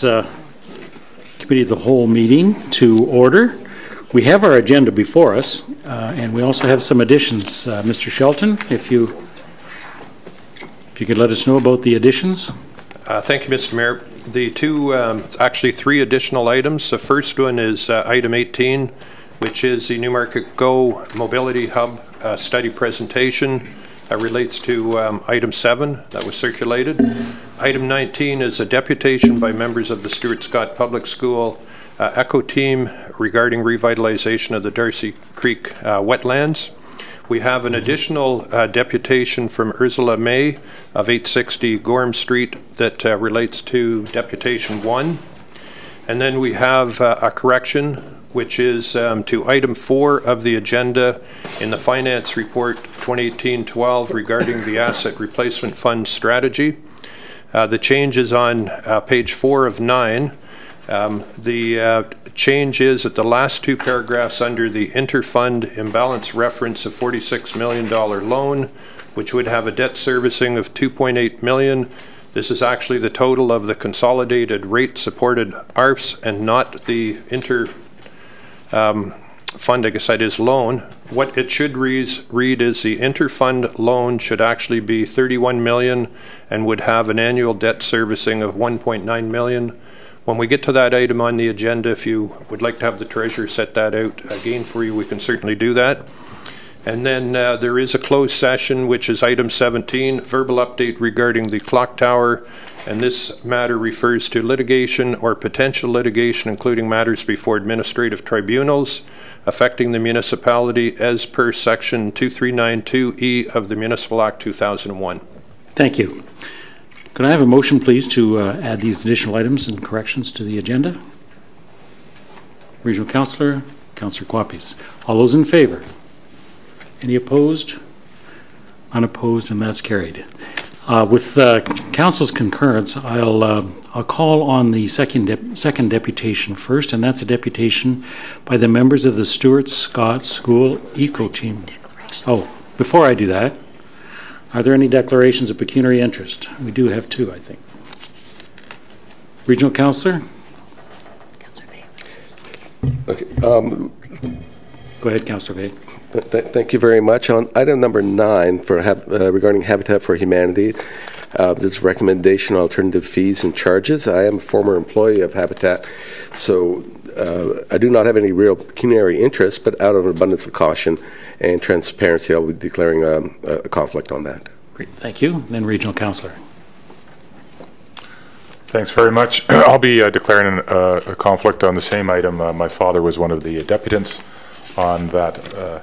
this Committee of the Whole meeting to order. We have our agenda before us, and we also have some additions. Mr. Shelton, if you could let us know about the additions. Thank you, Mr. Mayor. The two, actually three additional items. The first one is item 18, which is the Newmarket Go Mobility Hub study presentation. Relates to item 7 that was circulated. Item 19 is a deputation by members of the Stuart Scott Public School ECHO team regarding revitalization of the Darcy Creek wetlands. We have an additional deputation from Ursula May of 860 Gorham Street that relates to deputation 1. And then we have a correction, which is to item 4 of the agenda in the Finance Report 2018-12 regarding the Asset Replacement Fund strategy. The change is on page 4 of 9. The change is at the last two paragraphs under the interfund imbalance reference of $46 million loan, which would have a debt servicing of $2.8 million. This is actually the total of the consolidated rate supported ARFs and not the fund, I guess that is loan. What it should read is the interfund loan should actually be $31 million and would have an annual debt servicing of $1.9 million. When we get to that item on the agenda, if you would like to have the treasurer set that out again for you, we can certainly do that. And then there is a closed session, which is item 17, verbal update regarding the clock tower. And this matter refers to litigation or potential litigation, including matters before administrative tribunals affecting the municipality as per section 2392E of the Municipal Act 2001. Thank you. Could I have a motion, please, to add these additional items and corrections to the agenda? Regional Councillor, Councillor Quapis. All those in favor? Any opposed? Unopposed, and that's carried. With Council's concurrence, I'll call on the second deputation first, and that's a deputation by the members of the Stuart Scott School ECO team. Oh, before I do that, are there any declarations of pecuniary interest? We do have two, I think. Regional Councillor? Councillor Vey. Okay. Go ahead, Councillor Vey. Thank you very much. On item number 9 for regarding Habitat for Humanity, this recommendation on alternative fees and charges. I am a former employee of Habitat, so I do not have any real pecuniary interest, but out of an abundance of caution and transparency, I'll be declaring a conflict on that. Great, thank you. Then Regional Councillor. Thanks very much. I'll be declaring a conflict on the same item. My father was one of the deputants on that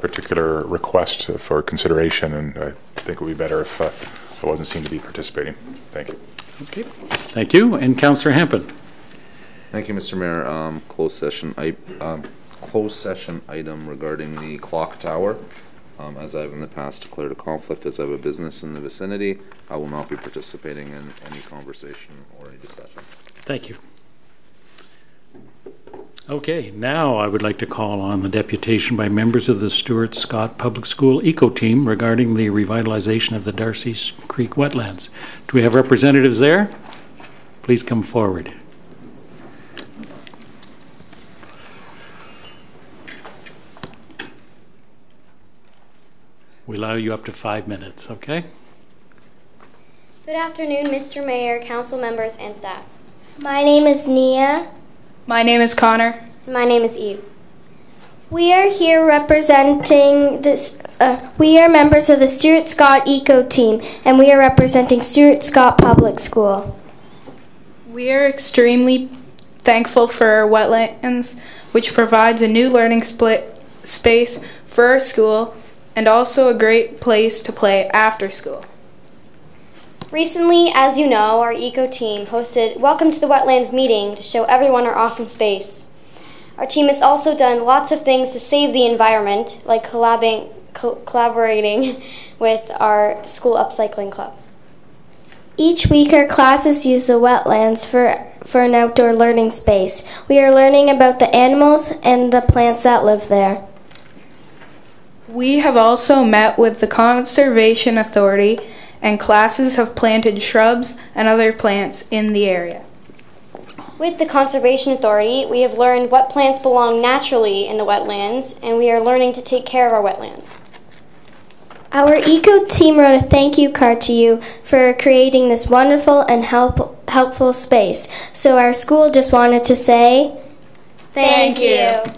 particular request for consideration, and I think it would be better if I wasn't seen to be participating. Thank you. Okay. Thank you. And Councillor Hempin. Thank you, Mr. Mayor. Closed session item regarding the clock tower. As I've in the past declared a conflict as I have a business in the vicinity, I will not be participating in any conversation or any discussion. Thank you. Okay, now I would like to call on the deputation by members of the Stuart Scott Public School ECO team regarding the revitalization of the Darcy Creek wetlands. Do we have representatives there? Please come forward. We allow you up to 5 minutes, okay? Good afternoon, Mr. Mayor, council members, and staff. My name is Nia. My name is Connor. My name is Eve. We are here representing this. We are members of the Stuart Scott ECO team, and we are representing Stuart Scott Public School. We are extremely thankful for our wetlands, which provides a new learning space for our school and also a great place to play after school. Recently, as you know, our ECO team hosted Welcome to the Wetlands meeting to show everyone our awesome space. Our team has also done lots of things to save the environment, like collaborating with our school upcycling club. Each week our classes use the wetlands for an outdoor learning space. We are learning about the animals and the plants that live there. We have also met with the Conservation Authority, and classes have planted shrubs and other plants in the area. With the Conservation Authority, we have learned what plants belong naturally in the wetlands, and we are learning to take care of our wetlands. Our eco team wrote a thank you card to you for creating this wonderful and helpful space. So our school just wanted to say thank you.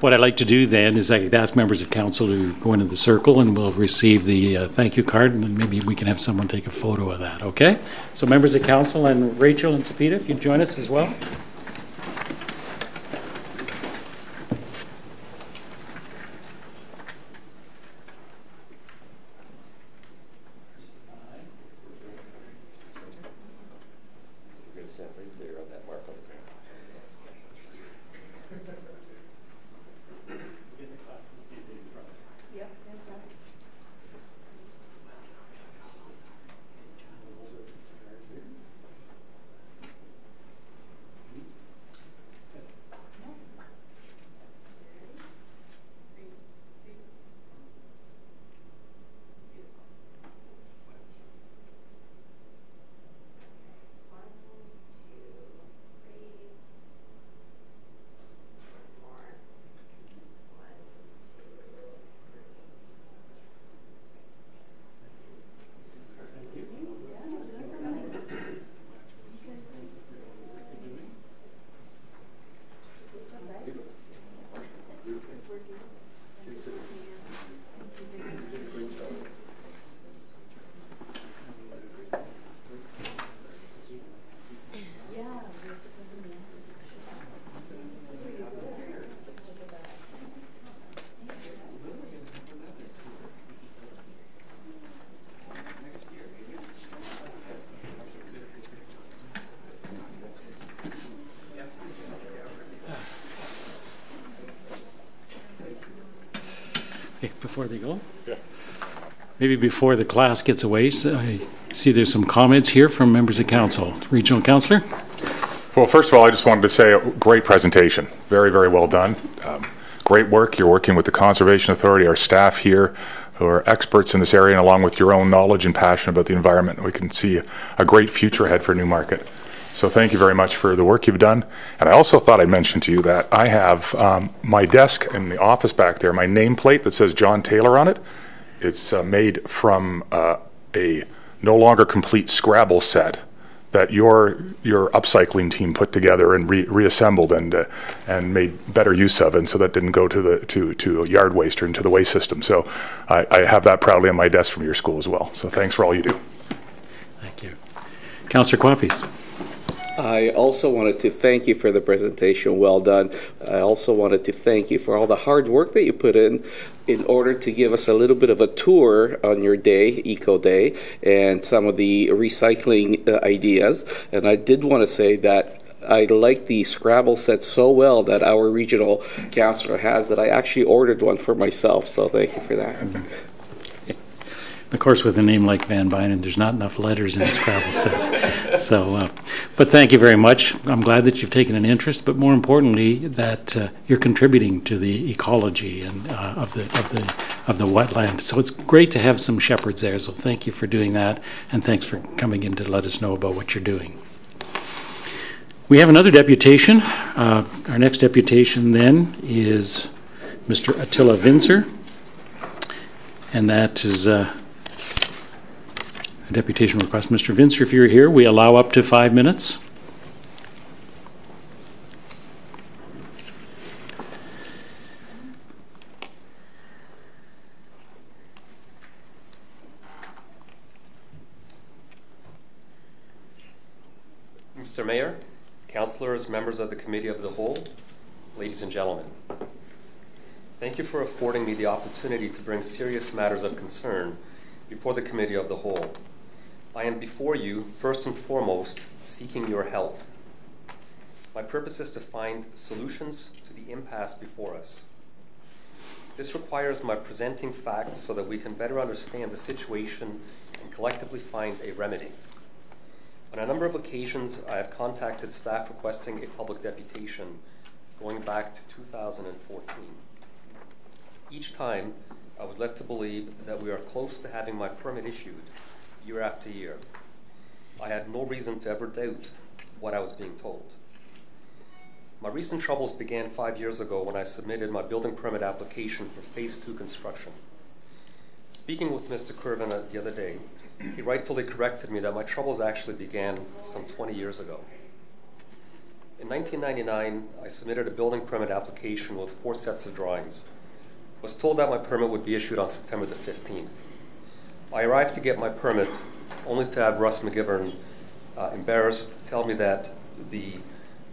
What I'd like to do then is I'd ask members of council to go into the circle and we'll receive the thank you card, and then maybe we can have someone take a photo of that, okay? So members of council and Rachel and Sapita, if you'd join us as well. Okay, before they go? Yeah. Maybe before the class gets away, so I see there's some comments here from members of council. Regional Councillor? Well, first of all, I just wanted to say a great presentation. Very, very well done. Great work. You're working with the Conservation Authority, our staff here, who are experts in this area, and along with your own knowledge and passion about the environment, we can see a great future ahead for Newmarket. So thank you very much for the work you've done. And I also thought I'd mention to you that I have my desk in the office back there, my nameplate that says John Taylor on it. It's made from a no longer complete Scrabble set that your upcycling team put together and reassembled and made better use of, and so that didn't go to a yard waste or into the waste system. So I have that proudly on my desk from your school as well. So thanks for all you do. Thank you. Councillor Quappies. I also wanted to thank you for the presentation. Well done. I also wanted to thank you for all the hard work that you put in order to give us a little bit of a tour on your day, Eco Day, and some of the recycling ideas. And I did want to say that I like the Scrabble set so well that our regional councillor has that I actually ordered one for myself. So thank you for that. Of course, with a name like Van Bynen, there's not enough letters in the Scrabble set. So, but thank you very much. I'm glad that you've taken an interest, but more importantly, that you're contributing to the ecology and of the wetland. So it's great to have some shepherds there. So thank you for doing that, and thanks for coming in to let us know about what you're doing. We have another deputation. Our next deputation then is Mr. Attila Winzer, and that is a deputation request. Mr. Winzer, if you're here, we allow up to 5 minutes. Mr. Mayor, councillors, members of the Committee of the Whole, ladies and gentlemen, thank you for affording me the opportunity to bring serious matters of concern before the Committee of the Whole. I am before you, first and foremost, seeking your help. My purpose is to find solutions to the impasse before us. This requires my presenting facts so that we can better understand the situation and collectively find a remedy. On a number of occasions, I have contacted staff requesting a public deputation going back to 2014. Each time, I was led to believe that we are close to having my permit issued year after year. I had no reason to ever doubt what I was being told. My recent troubles began 5 years ago when I submitted my building permit application for Phase 2 construction. Speaking with Mr. Curvin the other day, he rightfully corrected me that my troubles actually began some 20 years ago. In 1999, I submitted a building permit application with 4 sets of drawings. I was told that my permit would be issued on September the 15th. I arrived to get my permit only to have Russ McGivern, embarrassed, tell me that the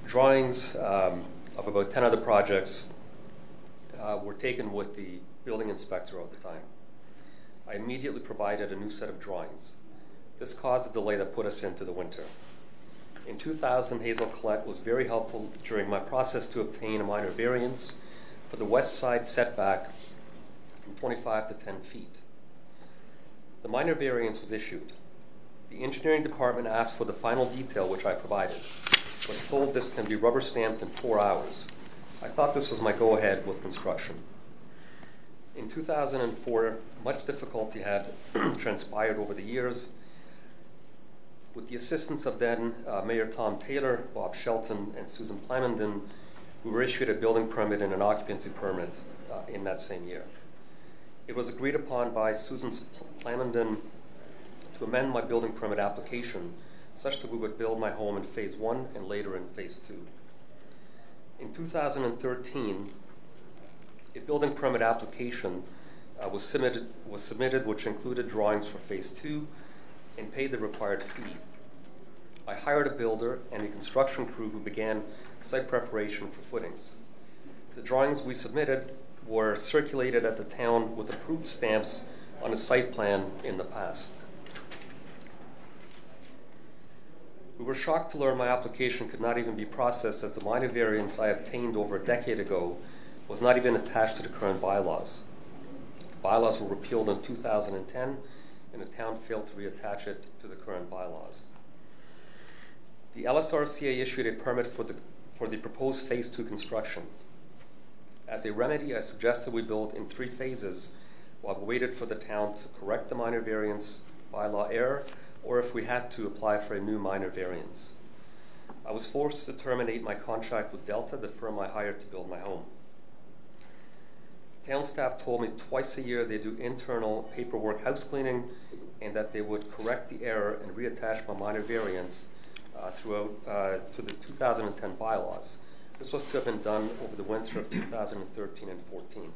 drawings of about 10 other projects were taken with the building inspector at the time. I immediately provided a new set of drawings. This caused a delay that put us into the winter. In 2000, Hazel Collette was very helpful during my process to obtain a minor variance for the west side setback from 25 to 10 feet. The minor variance was issued. The engineering department asked for the final detail, which I provided. I was told this can be rubber stamped in 4 hours. I thought this was my go-ahead with construction. In 2004, much difficulty had transpired over the years. With the assistance of then Mayor Tom Taylor, Bob Shelton, and Susan Plamondon, we were issued a building permit and an occupancy permit in that same year. It was agreed upon by Susan Plamondon to amend my building permit application such that we would build my home in Phase 1 and later in Phase 2. In 2013, a building permit application was submitted which included drawings for Phase 2 and paid the required fee. I hired a builder and a construction crew who began site preparation for footings. The drawings we submitted were circulated at the town with approved stamps on a site plan in the past. We were shocked to learn my application could not even be processed as the minor variance I obtained over a decade ago was not even attached to the current bylaws. The bylaws were repealed in 2010 and the town failed to reattach it to the current bylaws. The LSRCA issued a permit for the proposed Phase 2 construction. As a remedy, I suggested we build in 3 phases while we waited for the town to correct the minor variance bylaw error, or if we had to apply for a new minor variance. I was forced to terminate my contract with Delta, the firm I hired to build my home. Town staff told me twice a year they do internal paperwork house cleaning and that they would correct the error and reattach my minor variance to the 2010 bylaws. This was to have been done over the winter of 2013 and 14.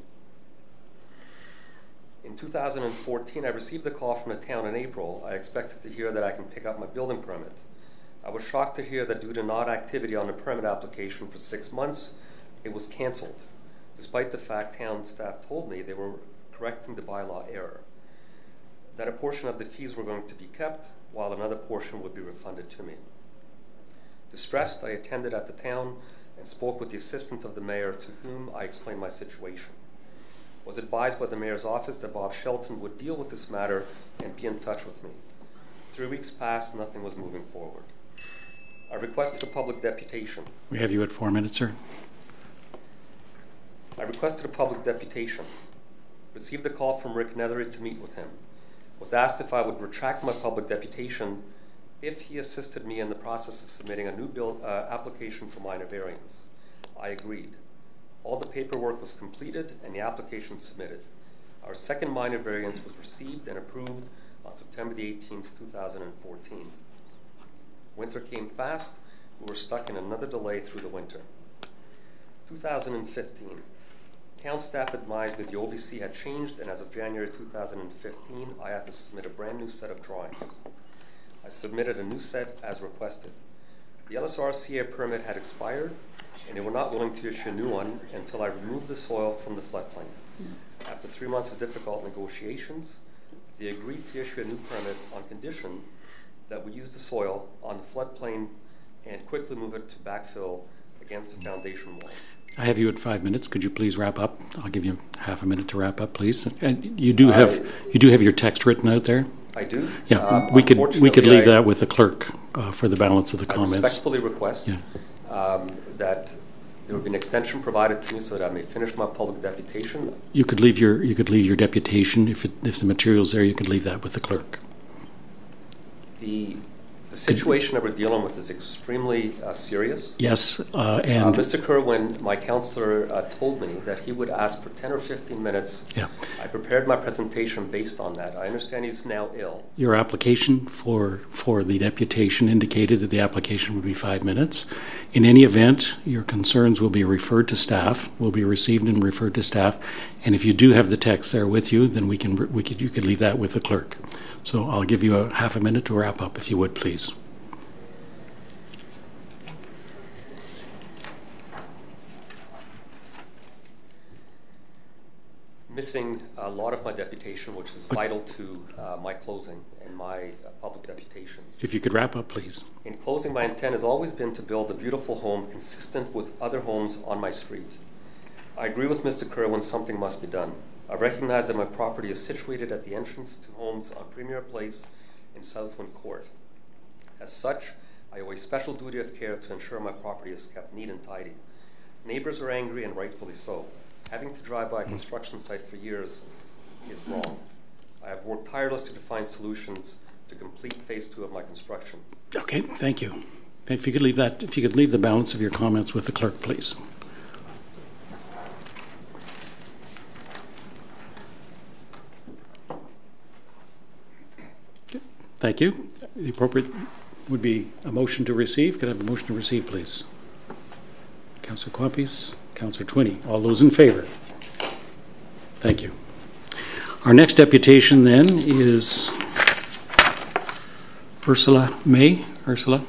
In 2014, I received a call from the town in April. I expected to hear that I can pick up my building permit. I was shocked to hear that due to non-activity on the permit application for 6 months, it was canceled, despite the fact town staff told me they were correcting the bylaw error, that a portion of the fees were going to be kept, while another portion would be refunded to me. Distressed, I attended at the town and spoke with the assistant of the mayor, to whom I explained my situation. Was advised by the mayor's office that Bob Shelton would deal with this matter and be in touch with me. 3 weeks passed, nothing was moving forward. I requested a public deputation. We have you at 4 minutes, sir. I requested a public deputation. Received a call from Rick Nethery to meet with him. Was asked if I would retract my public deputation if he assisted me in the process of submitting a new application for minor variance. I agreed. All the paperwork was completed and the application submitted. Our second minor variance was received and approved on September the 18th, 2014. Winter came fast. We were stuck in another delay through the winter. 2015. Town staff advised me the OBC had changed, and as of January 2015, I had to submit a brand new set of drawings. I submitted a new set as requested. The LSRCA permit had expired, and they were not willing to issue a new one until I removed the soil from the floodplain. After 3 months of difficult negotiations, they agreed to issue a new permit on condition that we use the soil on the floodplain and quickly move it to backfill against the foundation walls. I have you at 5 minutes. Could you please wrap up? I'll give you half a minute to wrap up, please. And you do have your text written out there. I do. Yeah, we could leave that with the clerk for the balance of the comments. I respectfully request that There will be an extension provided to me so that I may finish my public deputation. You could leave your deputation if the material's there. You could leave that with the clerk. The situation that we're dealing with is extremely serious. Yes, and Mr. Kerwin, my counselor, told me that he would ask for 10 or 15 minutes. Yeah. I prepared my presentation based on that. I understand he's now ill. your application for the deputation indicated that the application would be 5 minutes. In any event, your concerns will be referred to staff, will be received and referred to staff, and if you do have the text there with you, then you could leave that with the clerk. So I'll give you a half a minute to wrap up, if you would, please. Missing a lot of my deputation, which is vital to my closing and my public deputation. If you could wrap up, please. In closing, my intent has always been to build a beautiful home consistent with other homes on my street. I agree with Mr. Kerwin, something must be done. I recognize that my property is situated at the entrance to homes on Premier Place in Southwind Court. As such, I owe a special duty of care to ensure my property is kept neat and tidy. Neighbors are angry, and rightfully so. Having to drive by a construction site for years is wrong. I have worked tirelessly to find solutions to complete phase 2 of my construction. Okay, thank you. If you could leave the balance of your comments with the clerk, please. Thank you. The appropriate would be a motion to receive. Could I have a motion to receive, please? Councillor Quapis, Councillor Twinney. All those in favor? Thank you. Our next deputation then is Ursula May. Ursula,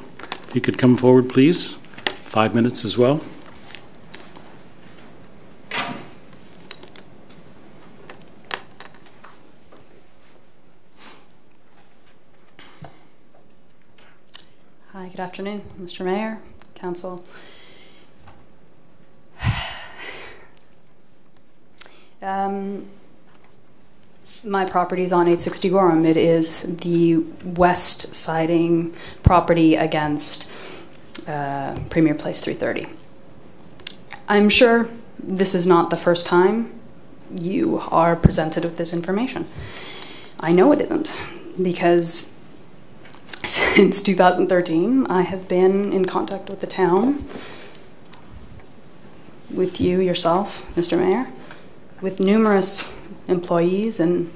if you could come forward, please. 5 minutes as well. Hi, good afternoon, Mr. Mayor, Council. My property is on 860 Gorham. It is the west siding property against Premier Place 330. I'm sure this is not the first time you are presented with this information. I know it isn't, because since 2013, I have been in contact with the town, with you yourself, Mr. Mayor, with numerous employees and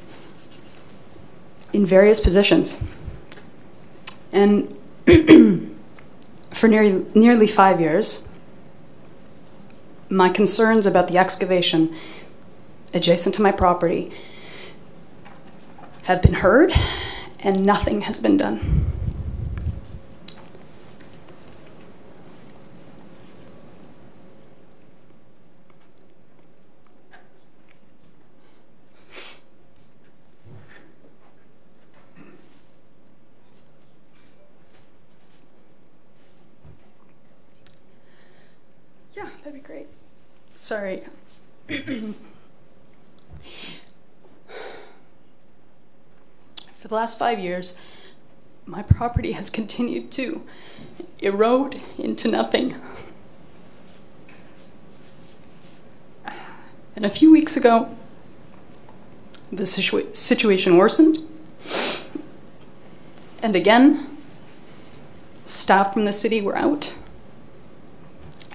in various positions. And for nearly 5 years, my concerns about the excavation adjacent to my property have been heard, and nothing has been done. Yeah, that'd be great. Sorry. For the last 5 years, my property has continued to erode into nothing. And a few weeks ago, the situation worsened. And again, staff from the city were out.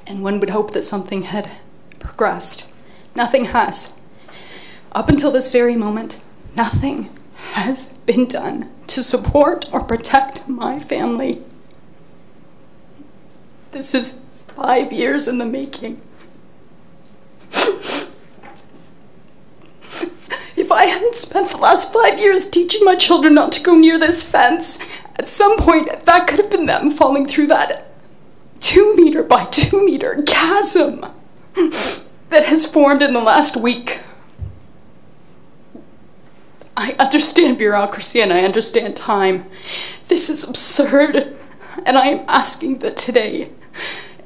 And one would hope that something had progressed. Nothing has. Up until this very moment, nothing has been done to support or protect my family. This is 5 years in the making. If I hadn't spent the last 5 years teaching my children not to go near this fence, at some point that could have been them falling through that 2 meter by 2 meter chasm that has formed in the last week. I understand bureaucracy and I understand time. This is absurd, and I am asking that today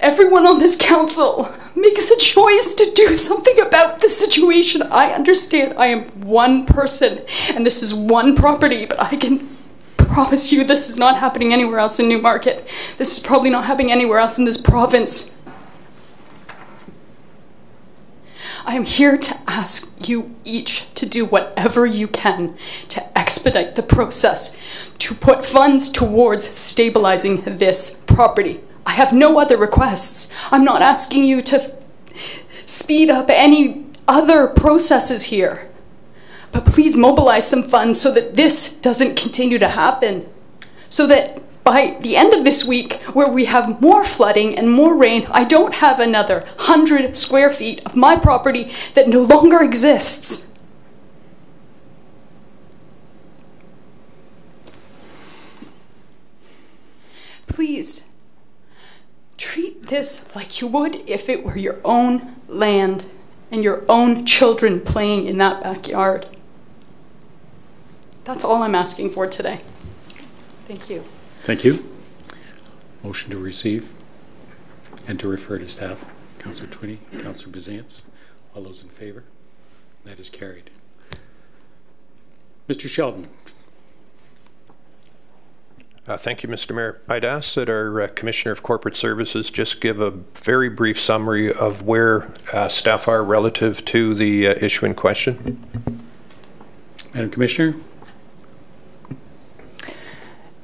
everyone on this council makes a choice to do something about the situation. I understand I am one person and this is one property, but I can promise you this is not happening anywhere else in Newmarket. This is probably not happening anywhere else in this province. I am here to ask you each to do whatever you can to expedite the process, to put funds towards stabilizing this property. I have no other requests. I'm not asking you to speed up any other processes here. But please mobilize some funds so that this doesn't continue to happen. So that by the end of this week, where we have more flooding and more rain, I don't have another 100 square feet of my property that no longer exists. Please, treat this like you would if it were your own land and your own children playing in that backyard. That's all I'm asking for today. Thank you. Thank you. Motion to receive and to refer to staff. Councillor Twinney, Councillor Bazance. All those in favor? That is carried. Mr. Sheldon. Thank you, Mr. Mayor. I'd ask that our Commissioner of Corporate Services just give a very brief summary of where staff are relative to the issue in question. Madam Commissioner.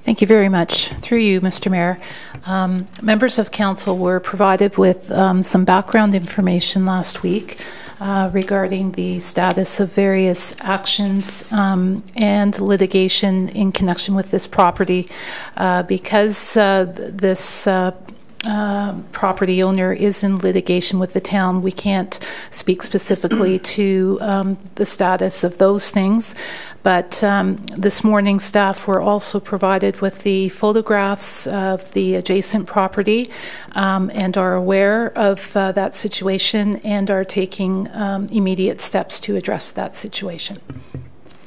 Thank you very much. Through you, Mr. Mayor. Members of Council were provided with some background information last week regarding the status of various actions and litigation in connection with this property. Because this property owner is in litigation with the town, we can't speak specifically to the status of those things. But this morning, staff were also provided with the photographs of the adjacent property and are aware of that situation and are taking immediate steps to address that situation.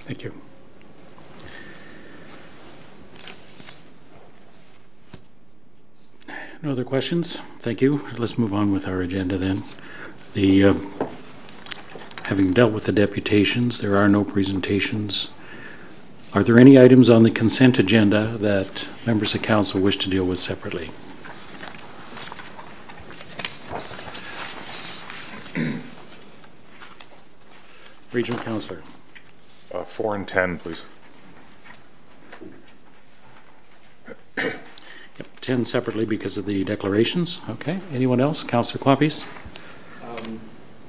Thank you. No other questions? Thank you. Let's move on with our agenda then. Having dealt with the deputations, there are no presentations. Are there any items on the consent agenda that members of council wish to deal with separately? Regional Councillor. 4 and 10, please. Yep, 10 separately because of the declarations. Okay. Anyone else? Councillor Clapis?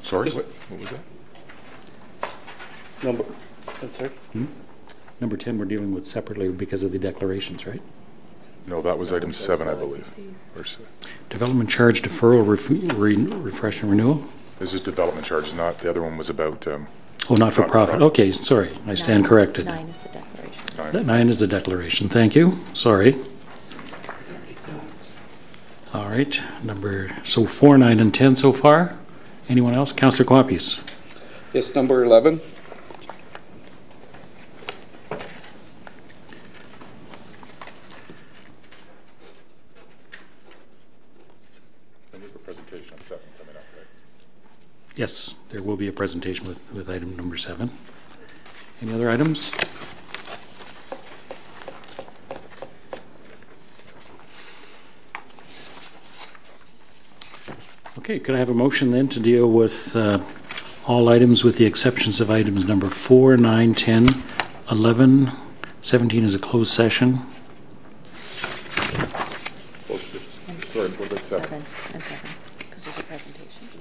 Sorry, what was that? Number 10 we're dealing with separately because of the declarations, right? No, that was item 7, I believe. Development charge deferral, refresh and renewal? This is development charges, not the other one was about... oh, not for profit. Okay, sorry. I stand corrected. 9 is the declaration. 9 is the declaration. Thank you. Sorry. All right. So 4, 9, and 10 so far. Anyone else? Councillor Clapis. Yes, number 11. Yes, there will be a presentation with item number 7. Any other items? Okay, could I have a motion then to deal with all items with the exceptions of items number 4, 9, 10, 11, 17 is a closed session. Sorry, what about 7? And 7, because there's a presentation.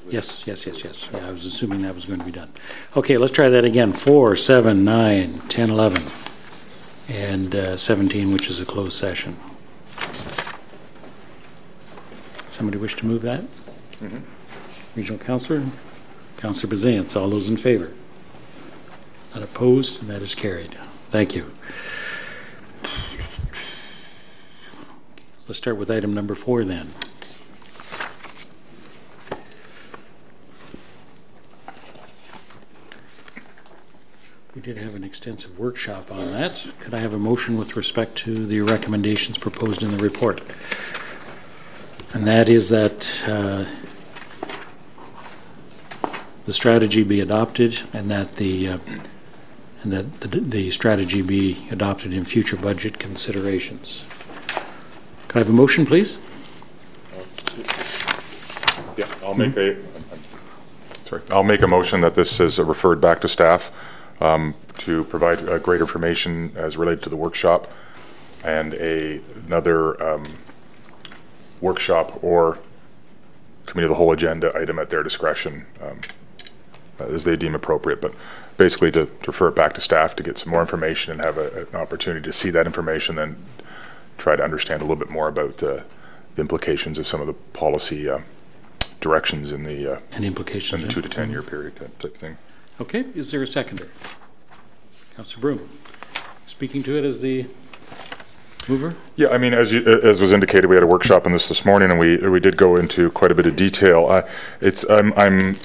Yes. Yeah, I was assuming that was going to be done. Okay, let's try that again. 4, 7, 9, 10, 11, and 17, which is a closed session. Somebody wish to move that? Mm-hmm. Regional Councillor? Councillor Bazance, all those in favor? Not opposed, and that is carried. Thank you. Let's start with item number 4 then. We did have an extensive workshop on that. Could I have a motion with respect to the recommendations proposed in the report? And that is that the strategy be adopted, and that the strategy be adopted in future budget considerations. Could I have a motion, please? Yeah, I'll make a. I'll make a motion that this is referred back to staff to provide greater information as related to the workshop, and another workshop or committee of the whole agenda item at their discretion as they deem appropriate, but basically to refer it back to staff to get some more information and have an opportunity to see that information, then try to understand a little bit more about the implications of some of the policy directions in the and implications in the 2 to 10 year period type thing. Okay, is there a seconder? Councillor Broom, speaking to it as the mover. Yeah, I mean, as was indicated, we had a workshop on this morning, and we did go into quite a bit of detail. I'm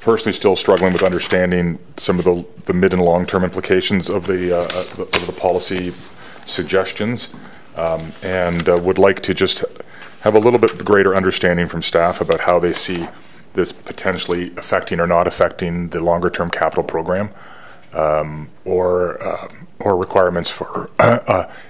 personally still struggling with understanding some of the mid and long term implications of the policy suggestions, and would like to just have a little bit greater understanding from staff about how they see this potentially affecting or not affecting the longer term capital program, or requirements for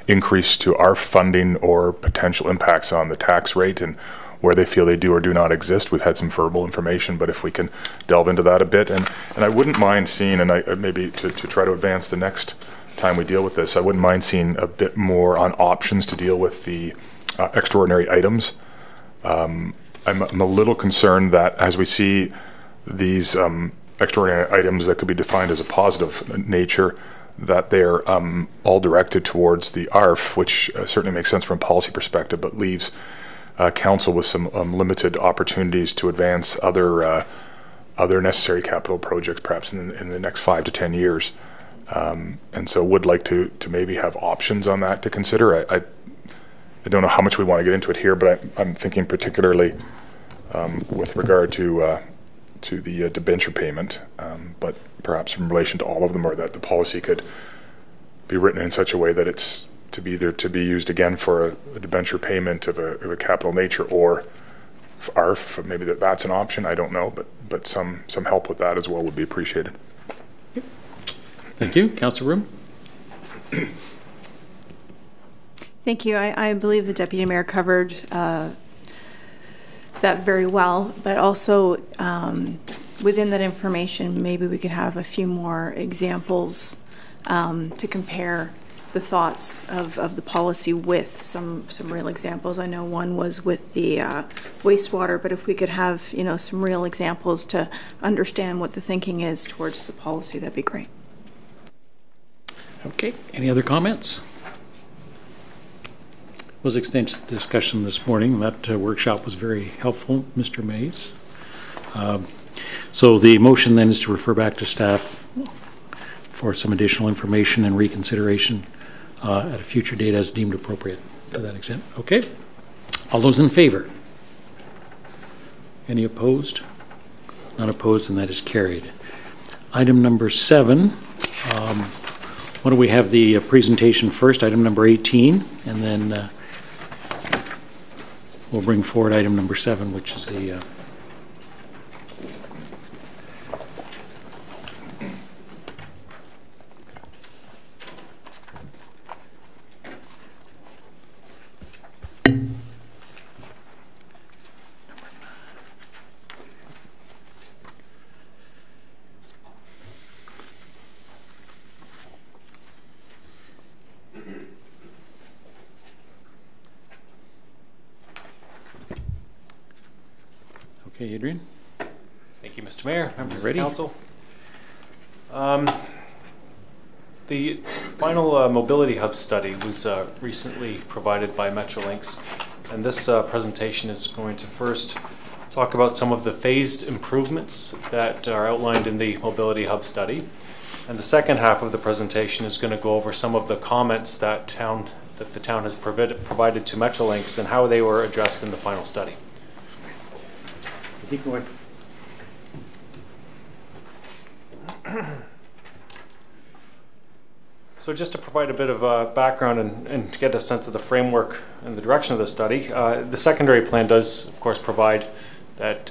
increase to our funding or potential impacts on the tax rate, and where they feel they do or do not exist. We've had some verbal information, but if we can delve into that a bit, and I wouldn't mind seeing, and maybe to try to advance the next time we deal with this, I wouldn't mind seeing a bit more on options to deal with the extraordinary items. I'm a little concerned that as we see these extraordinary items that could be defined as a positive nature, that they're all directed towards the ARF, which certainly makes sense from a policy perspective, but leaves council with some limited opportunities to advance other necessary capital projects, perhaps in the next 5 to 10 years. And so would like to maybe have options on that to consider. I don't know how much we want to get into it here, but I'm thinking particularly with regard to the debenture payment, but perhaps in relation to all of them, or that the policy could be written in such a way that it's to be used again for a debenture payment of a capital nature, or ARF. Maybe that's an option. I don't know, but some help with that as well would be appreciated. Thank you, Councillor Room. Thank you. I believe the Deputy Mayor covered that very well, but also within that information, maybe we could have a few more examples to compare the thoughts of the policy with some real examples. I know one was with the wastewater, but if we could have some real examples to understand what the thinking is towards the policy, that'd be great. Okay. Any other comments? Was extensive discussion this morning. That workshop was very helpful, Mr. Mays. So the motion then is to refer back to staff for some additional information and reconsideration at a future date as deemed appropriate to that extent. Okay. All those in favor? Any opposed? None opposed, and that is carried. Item number 7. Why don't we have the presentation first, item number 18, and then we'll bring forward item number 7, which is the Okay, Adrian. Thank you, Mr. Mayor, members of council. The final Mobility Hub study was recently provided by Metrolinx, and this presentation is going to first talk about some of the phased improvements that are outlined in the Mobility Hub study, and the second half of the presentation is going to go over some of the comments that the town has provided to Metrolinx and how they were addressed in the final study. Keep going. So just to provide a bit of background and to get a sense of the framework and the direction of the study, the secondary plan does, of course, provide that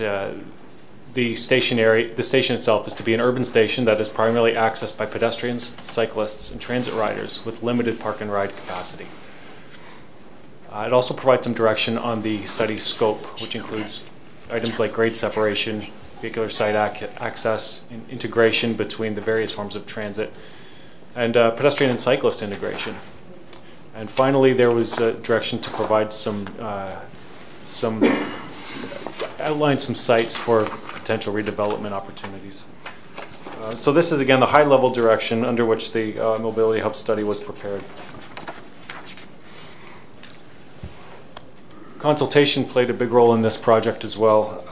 the station itself is to be an urban station that is primarily accessed by pedestrians, cyclists, and transit riders with limited park and ride capacity. It also provides some direction on the study scope, which includes items like grade separation, vehicular site access, integration between the various forms of transit, and pedestrian and cyclist integration. And finally, there was a direction to provide outline some sites for potential redevelopment opportunities. So this is, again, the high-level direction under which the Mobility Hub study was prepared. Consultation played a big role in this project as well.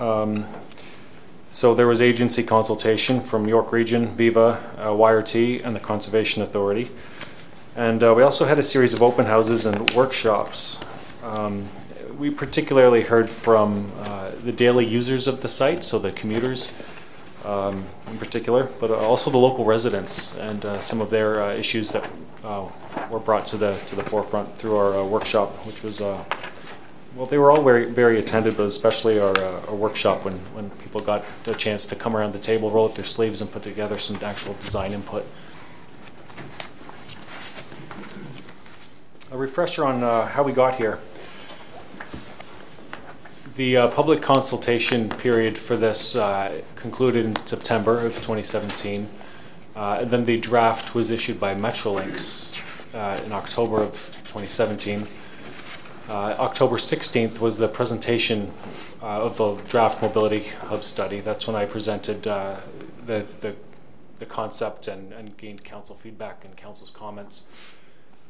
So there was agency consultation from York Region, Viva, YRT, and the Conservation Authority. And we also had a series of open houses and workshops. We particularly heard from the daily users of the site, so the commuters in particular, but also the local residents and some of their issues that were brought to the forefront through our workshop, which was well, they were all very attended, but especially our workshop when people got the chance to come around the table, roll up their sleeves, and put together some actual design input. A refresher on how we got here. The public consultation period for this concluded in September of 2017. And then the draft was issued by Metrolinx in October of 2017. October 16th was the presentation of the draft Mobility Hub study. That's when I presented the concept and gained council feedback and council's comments.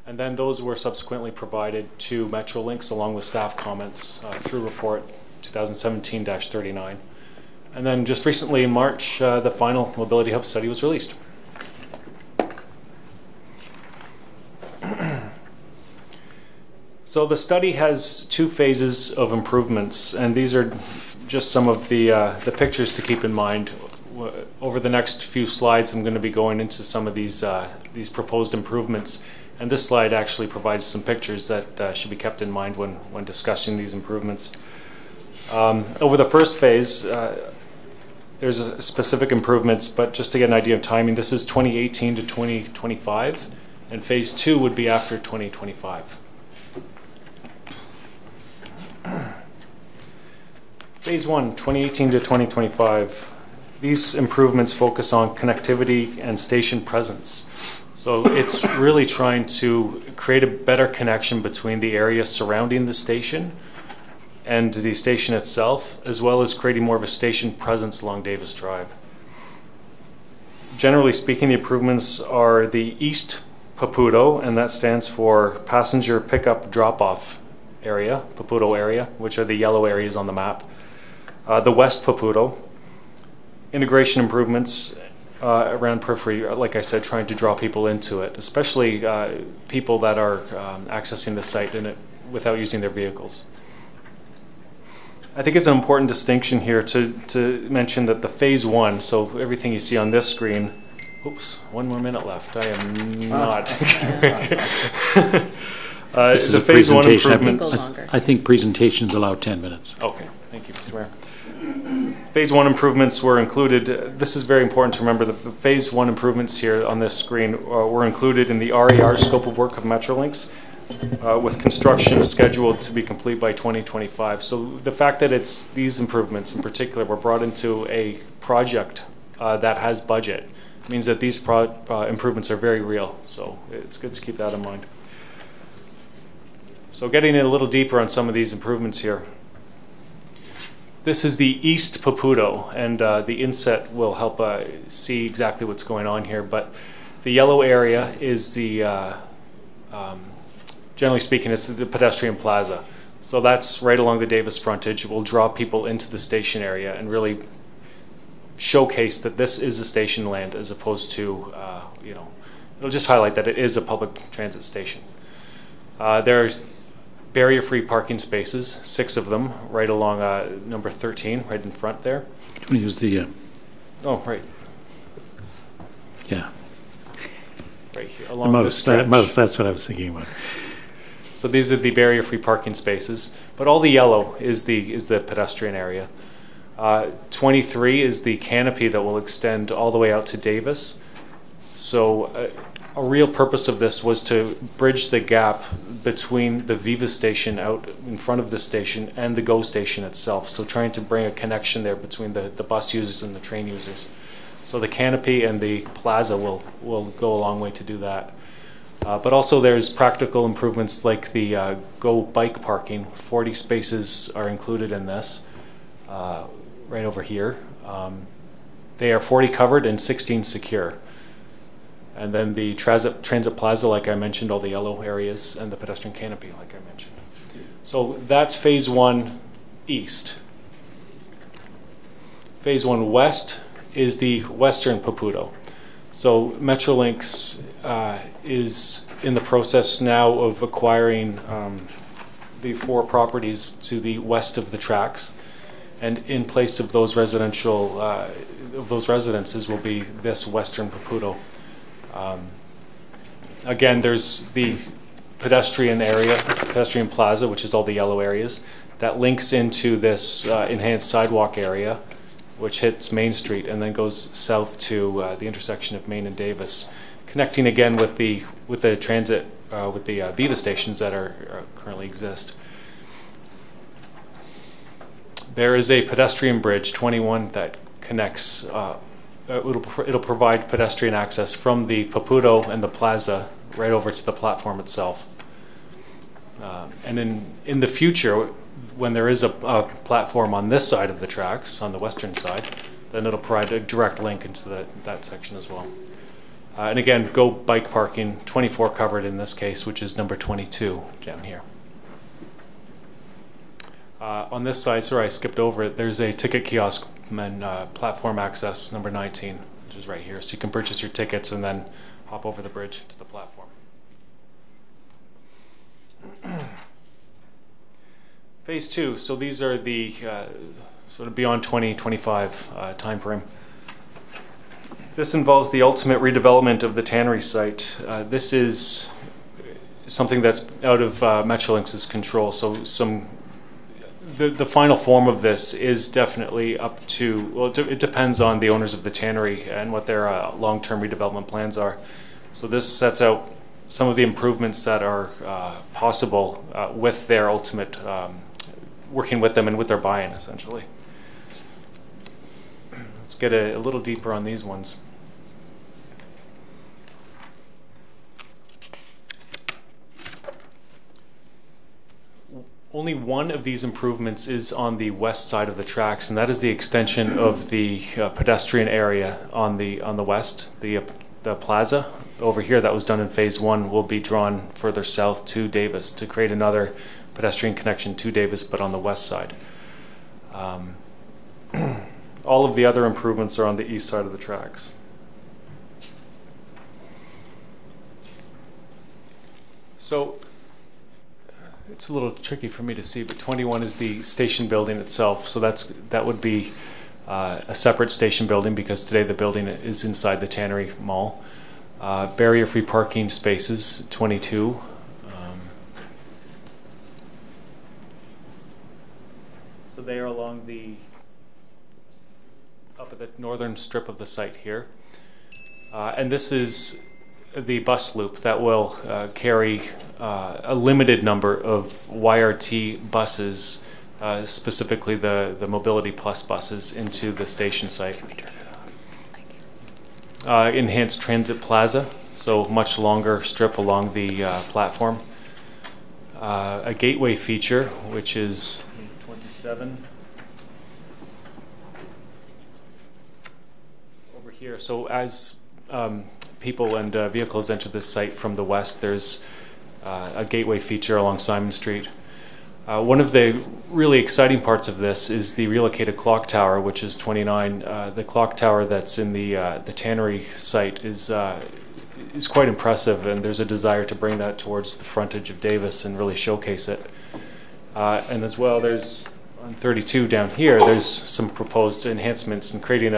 And then those were subsequently provided to Metrolinx along with staff comments through report 2017-39. And then just recently in March, the final Mobility Hub study was released. So the study has two phases of improvements, and these are just some of the pictures to keep in mind. Over the next few slides, I'm going to be going into some of these proposed improvements. And this slide actually provides some pictures that should be kept in mind when discussing these improvements. Over the first phase, there's specific improvements, but just to get an idea of timing, this is 2018 to 2025, and phase 2 would be after 2025. Phase 1, 2018 to 2025. These improvements focus on connectivity and station presence. So it's really trying to create a better connection between the area surrounding the station and the station itself, as well as creating more of a station presence along Davis Drive. Generally speaking, the improvements are the East Papudo, and that stands for Passenger Pickup Drop-Off Area, Papudo area, which are the yellow areas on the map. The West Papudo, integration improvements around periphery, like I said, trying to draw people into it, especially people that are accessing the site without using their vehicles. I think it's an important distinction here to mention that the phase 1, so everything you see on this screen, oops, 1 more minute left. I am not. This is a phase 1 presentation. improvements. I think presentations allow 10 minutes. Okay, thank you, Mr. Mayor. Phase 1 improvements were included. This is very important to remember. The phase 1 improvements here on this screen were included in the RER scope of work of Metrolinx, with construction scheduled to be complete by 2025. So the fact that it's these improvements in particular were brought into a project that has budget means that these improvements are very real. So it's good to keep that in mind. So getting in a little deeper on some of these improvements here. This is the East Papudo, and the inset will help see exactly what's going on here. But the yellow area is the, generally speaking, it's the pedestrian plaza. So that's right along the Davis frontage. It will draw people into the station area and really showcase that this is a station land as opposed to, you know, it'll just highlight that it is a public transit station. There's barrier-free parking spaces, 6 of them, right along number 13, right in front there. Can we use the... Oh, right. Yeah. Right here, along this stretch. That's what I was thinking about. So these are the barrier-free parking spaces, but all the yellow is the pedestrian area. 23 is the canopy that will extend all the way out to Davis. So a real purpose of this was to bridge the gap between the Viva station out in front of the station and the GO station itself. So trying to bring a connection there between the bus users and the train users. So the canopy and the plaza will go a long way to do that. But also there's practical improvements like the GO bike parking. 40 spaces are included in this, right over here. They are 40 covered and 16 secure. And then the transit plaza, like I mentioned, all the yellow areas, and the pedestrian canopy, like I mentioned. So that's phase 1 east. Phase 1 west is the western Paputo. So Metrolinx is in the process now of acquiring the 4 properties to the west of the tracks, and in place of those residential residences will be this western Paputo. Again, there's the pedestrian area, pedestrian plaza, which is all the yellow areas, that links into this enhanced sidewalk area, which hits Main Street and then goes south to the intersection of Main and Davis, connecting again with the transit, with the Viva stations that are currently exist. There is a pedestrian bridge, 21, that connects. It'll provide pedestrian access from the Paputo and the plaza right over to the platform itself. And in the future, when there is a platform on this side of the tracks, on the western side, then it'll provide a direct link into that section as well. And again, GO bike parking, 24 covered in this case, which is number 22 down here. On this side, sorry, I skipped over it, there's a ticket kiosk and platform access, number 19, which is right here. So you can purchase your tickets and then hop over the bridge to the platform. Phase 2, so these are the sort of beyond 2025 time frame. This involves the ultimate redevelopment of the tannery site. This is something that's out of Metrolinx's control, so the final form of this is definitely up to, well, it depends on the owners of the tannery and what their long-term redevelopment plans are. So this sets out some of the improvements that are possible with their ultimate, working with them and with their buy-in, essentially. Let's get a little deeper on these ones. Only one of these improvements is on the west side of the tracks, and that is the extension of the pedestrian area on the west. The plaza over here that was done in phase 1 will be drawn further south to Davis to create another pedestrian connection to Davis, but on the west side. All of the other improvements are on the east side of the tracks. So it's a little tricky for me to see, but 21 is the station building itself. So that would be a separate station building, because today the building is inside the Tannery Mall. Barrier-free parking spaces, 22. So they are along up at the northern strip of the site here. And this is the bus loop that will carry a limited number of YRT buses, specifically the Mobility Plus buses, into the station site. Enhanced transit plaza, so much longer strip along the platform. A gateway feature, which is 27 over here. So as people and vehicles enter this site from the west, there's a gateway feature along Simon Street. One of the really exciting parts of this is the relocated clock tower, which is 29. The clock tower that's in the tannery site is quite impressive, and there's a desire to bring that towards the frontage of Davis and really showcase it. And as well, there's on 32 down here, there's some proposed enhancements in creating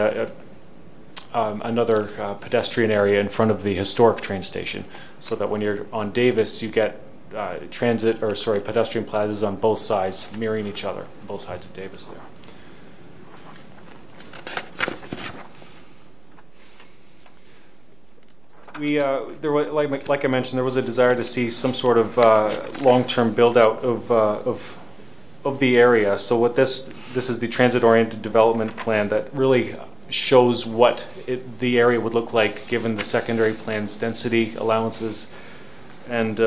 another pedestrian area in front of the historic train station, so that when you're on Davis, you get pedestrian plazas on both sides, mirroring each other, both sides of Davis there. like I mentioned, there was a desire to see some sort of long-term build-out of the area. So what this is the transit-oriented development plan that really shows what the area would look like given the secondary plan's density allowances, and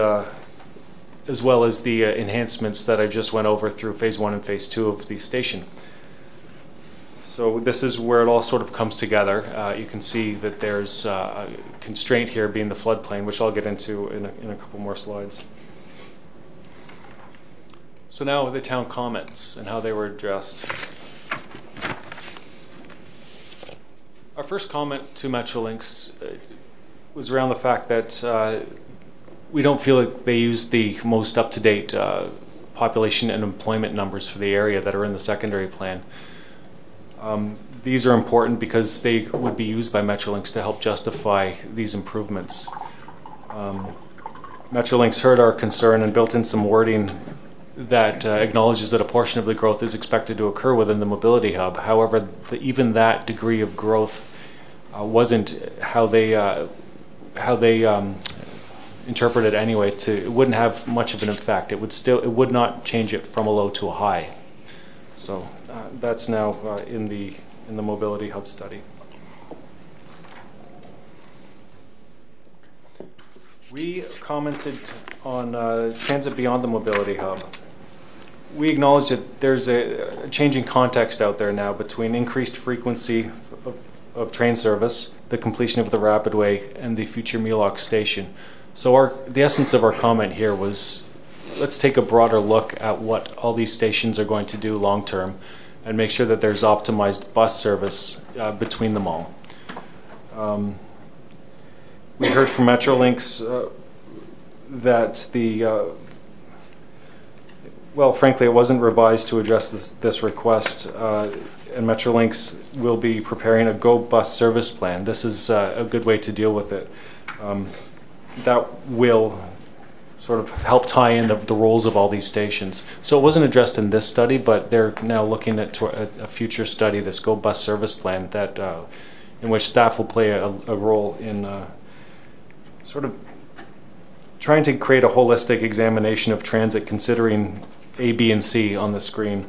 as well as the enhancements that I just went over through phase 1 and phase 2 of the station. So this is where it all sort of comes together. You can see that there's a constraint here being the floodplain, which I'll get into in a couple more slides. So now the town comments and how they were addressed. Our first comment to Metrolinx was around the fact that we don't feel like they use the most up-to-date population and employment numbers for the area that are in the secondary plan. These are important because they would be used by Metrolinx to help justify these improvements. Metrolinx heard our concern and built in some wording that acknowledges that a portion of the growth is expected to occur within the mobility hub. However, even that degree of growth wasn't how they interpret it anyway. It wouldn't have much of an effect. It would not change it from a low to a high. So that's now in the mobility hub study. We commented on transit beyond the mobility hub. We acknowledge that there's a changing context out there now between increased frequency of train service, the completion of the Rapidway, and the future Mulock station. So the essence of our comment here was, let's take a broader look at what all these stations are going to do long term and make sure that there's optimized bus service between them all. We heard from Metrolinx that well, frankly, it wasn't revised to address this request, and Metrolinx will be preparing a Go Bus service plan. This is a good way to deal with it. That will sort of help tie in the roles of all these stations. So it wasn't addressed in this study, but they're now looking at a future study, this Go Bus service plan, that in which staff will play a role in sort of trying to create a holistic examination of transit, considering A, B, and C on the screen.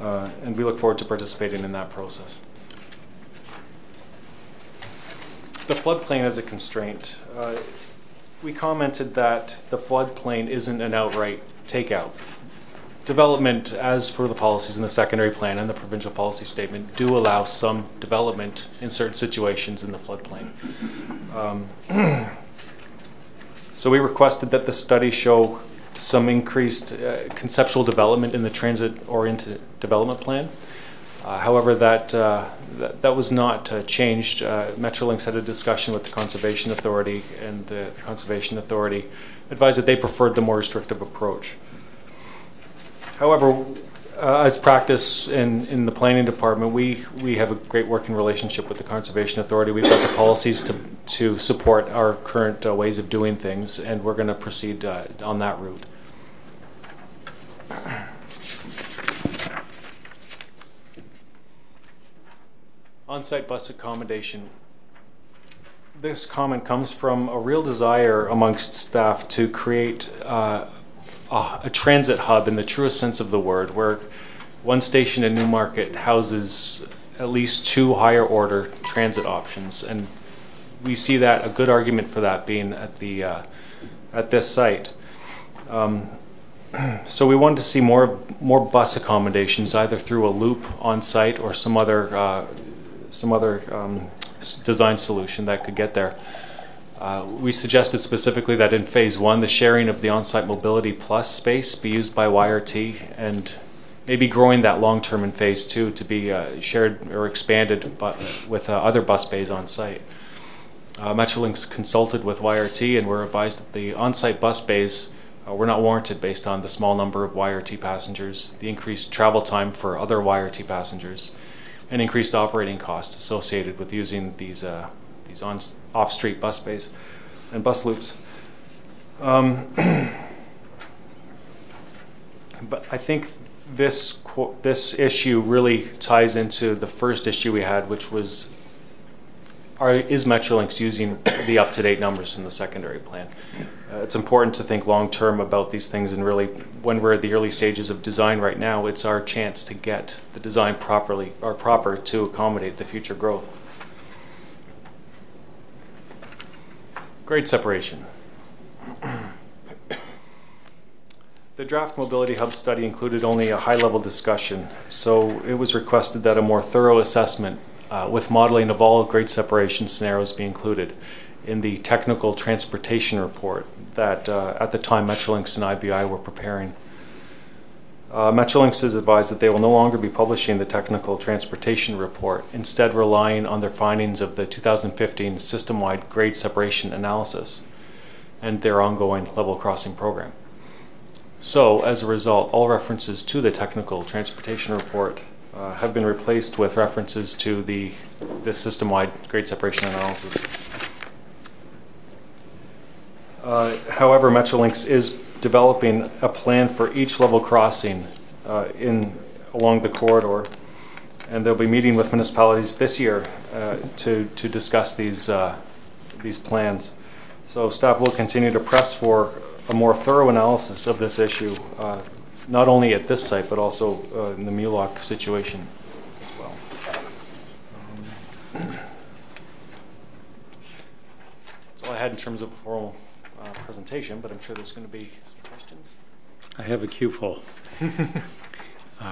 And we look forward to participating in that process. The floodplain as a constraint. We commented that the floodplain isn't an outright takeout. Development, as for the policies in the secondary plan and the provincial policy statement, do allow some development in certain situations in the floodplain. So we requested that the study show some increased conceptual development in the transit-oriented development plan. However, that was not changed. Metrolinx had a discussion with the Conservation Authority, and the Conservation Authority advised that they preferred the more restrictive approach. However, as practice in the planning department, we have a great working relationship with the Conservation Authority. We've got the policies to support our current ways of doing things, and we're going to proceed on that route. On-site bus accommodation. This comment comes from a real desire amongst staff to create a transit hub in the truest sense of the word, where one station in Newmarket houses at least 2 higher order transit options, and we see that a good argument for that being at this site. So we wanted to see more bus accommodations, either through a loop on site or some other design solution that could get there. We suggested specifically that in phase 1, the sharing of the on-site mobility plus space be used by YRT, and maybe growing that long-term in phase 2 to be shared or expanded with other bus bays on site. Metrolinx consulted with YRT and were advised that the on-site bus bays were not warranted based on the small number of YRT passengers, the increased travel time for other YRT passengers, and increased operating costs associated with using these off-street bus bays and bus loops. But I think this issue really ties into the first issue we had, which was is Metrolinx using the up-to-date numbers in the secondary plan? It's important to think long-term about these things, and really, when we're at the early stages of design right now, it's our chance to get the design proper to accommodate the future growth. Grade separation. The draft Mobility Hub study included only a high-level discussion, so it was requested that a more thorough assessment with modeling of all grade separation scenarios be included in the technical transportation report that at the time Metrolinx and IBI were preparing. Metrolinx has advised that they will no longer be publishing the technical transportation report, instead relying on their findings of the 2015 system-wide grade separation analysis and their ongoing level crossing program. So, as a result, all references to the technical transportation report have been replaced with references to this system-wide grade separation analysis. However, Metrolinx is developing a plan for each level crossing along the corridor, and they'll be meeting with municipalities this year to discuss these plans. So staff will continue to press for a more thorough analysis of this issue, not only at this site, but also in the Mulock situation as well. That's all I had in terms of a formal presentation, but I'm sure there's going to be some questions. I have a queue full.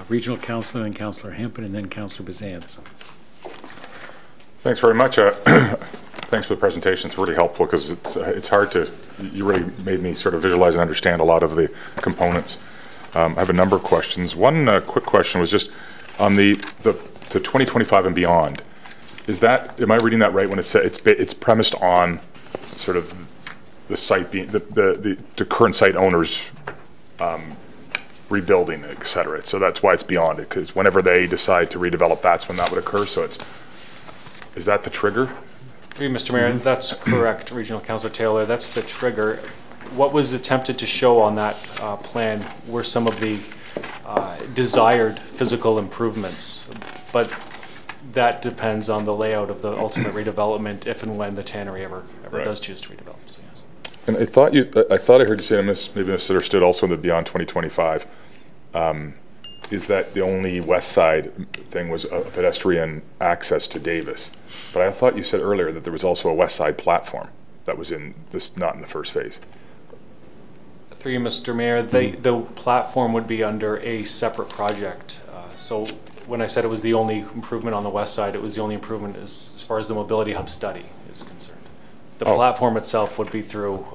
Regional Councilor, then Councillor Hempel, and then Councillor Bazans. Thanks very much. Thanks for the presentation. It's really helpful because it's hard to, you really made me sort of visualize and understand a lot of the components. I have a number of questions. One quick question was just on the 2025 and beyond. Is that, am I reading that right when it's premised on sort of the site being, the current site owners rebuilding, et cetera? So that's why it's beyond it, because whenever they decide to redevelop, that's when that would occur. So is that the trigger? Through you, Mr. Mayor, that's correct, Regional Councillor Taylor. That's the trigger. What was attempted to show on that plan were some of the desired physical improvements, but that depends on the layout of the ultimate redevelopment if and when the tannery ever right. does choose to redevelop. So, yes. And I thought I heard you say, maybe misunderstood also in the beyond 2025, is that the only west side thing was a pedestrian access to Davis. But I thought you said earlier that there was also a west side platform that was in this, not in the first phase. Through you, Mr. Mayor, the platform would be under a separate project. So when I said it was the only improvement on the west side, it was the only improvement as far as the Mobility Hub study is concerned. The platform itself would be through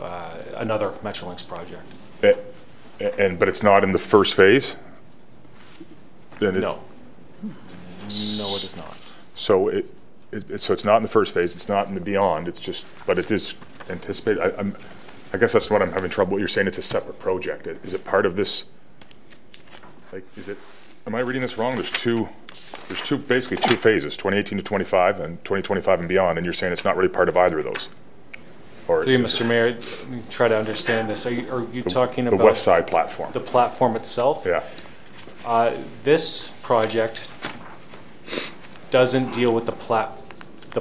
another Metrolinx project. But it's not in the first phase? No. No, it is not. So so it's not in the first phase, it's not in the beyond, it's just, but it is anticipated. I guess that's what I'm having trouble. You're saying it's a separate project. Is it part of this? Like, am I reading this wrong? There's basically two phases, 2018 to 25 and 2025 and beyond, and you're saying it's not really part of either of those? Or through you, Mr. Mayor, let me try to understand this. Are you talking about the west side platform? The platform itself? Yeah. This project doesn't deal with the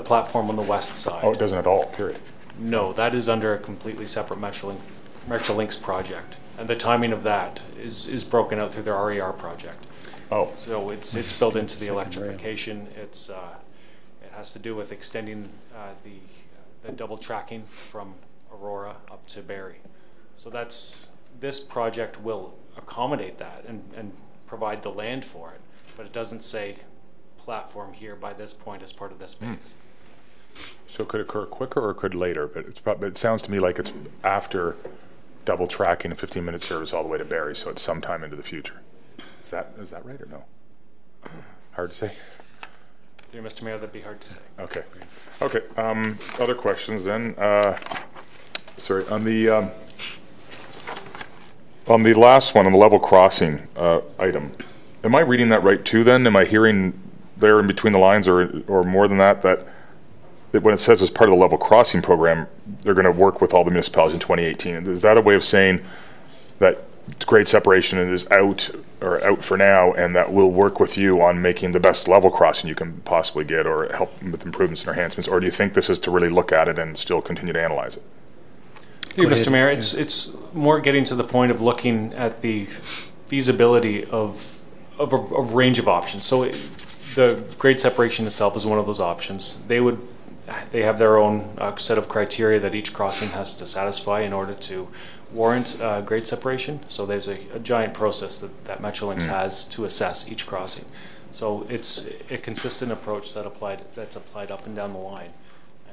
platform on the west side. Oh, it doesn't at all, period. No, that is under a completely separate Metrolinx project. And the timing of that is broken out through their RER project. Oh. So it's built into the electrification. It has to do with extending the double tracking from Aurora up to Barrie. So this project will accommodate that and provide the land for it, but it doesn't say platform here by this point as part of this phase. So it could occur quicker or it could later, but it sounds to me like it's after double tracking and 15-minute service all the way to Barrie, so it's sometime into the future. Is that right or no? Hard to say. Dear Mr. Mayor, that'd be hard to say. Okay. Okay. Other questions then. Sorry, on the last one, on the level crossing item, am I reading that right too then? Am I hearing there in between the lines or more than that when it says as part of the level crossing program, they're going to work with all the municipalities in 2018? Is that a way of saying that grade separation is out for now, and that we'll work with you on making the best level crossing you can possibly get, or help with improvements and enhancements? Or do you think this is to really look at it and still continue to analyze it? Thank you, Mr. Mayor. It's more getting to the point of looking at the feasibility of a range of options. So the grade separation itself is one of those options. They have their own set of criteria that each crossing has to satisfy in order to warrant grade separation. So there's a giant process that Metrolinx has to assess each crossing. So it's a consistent approach that's applied up and down the line,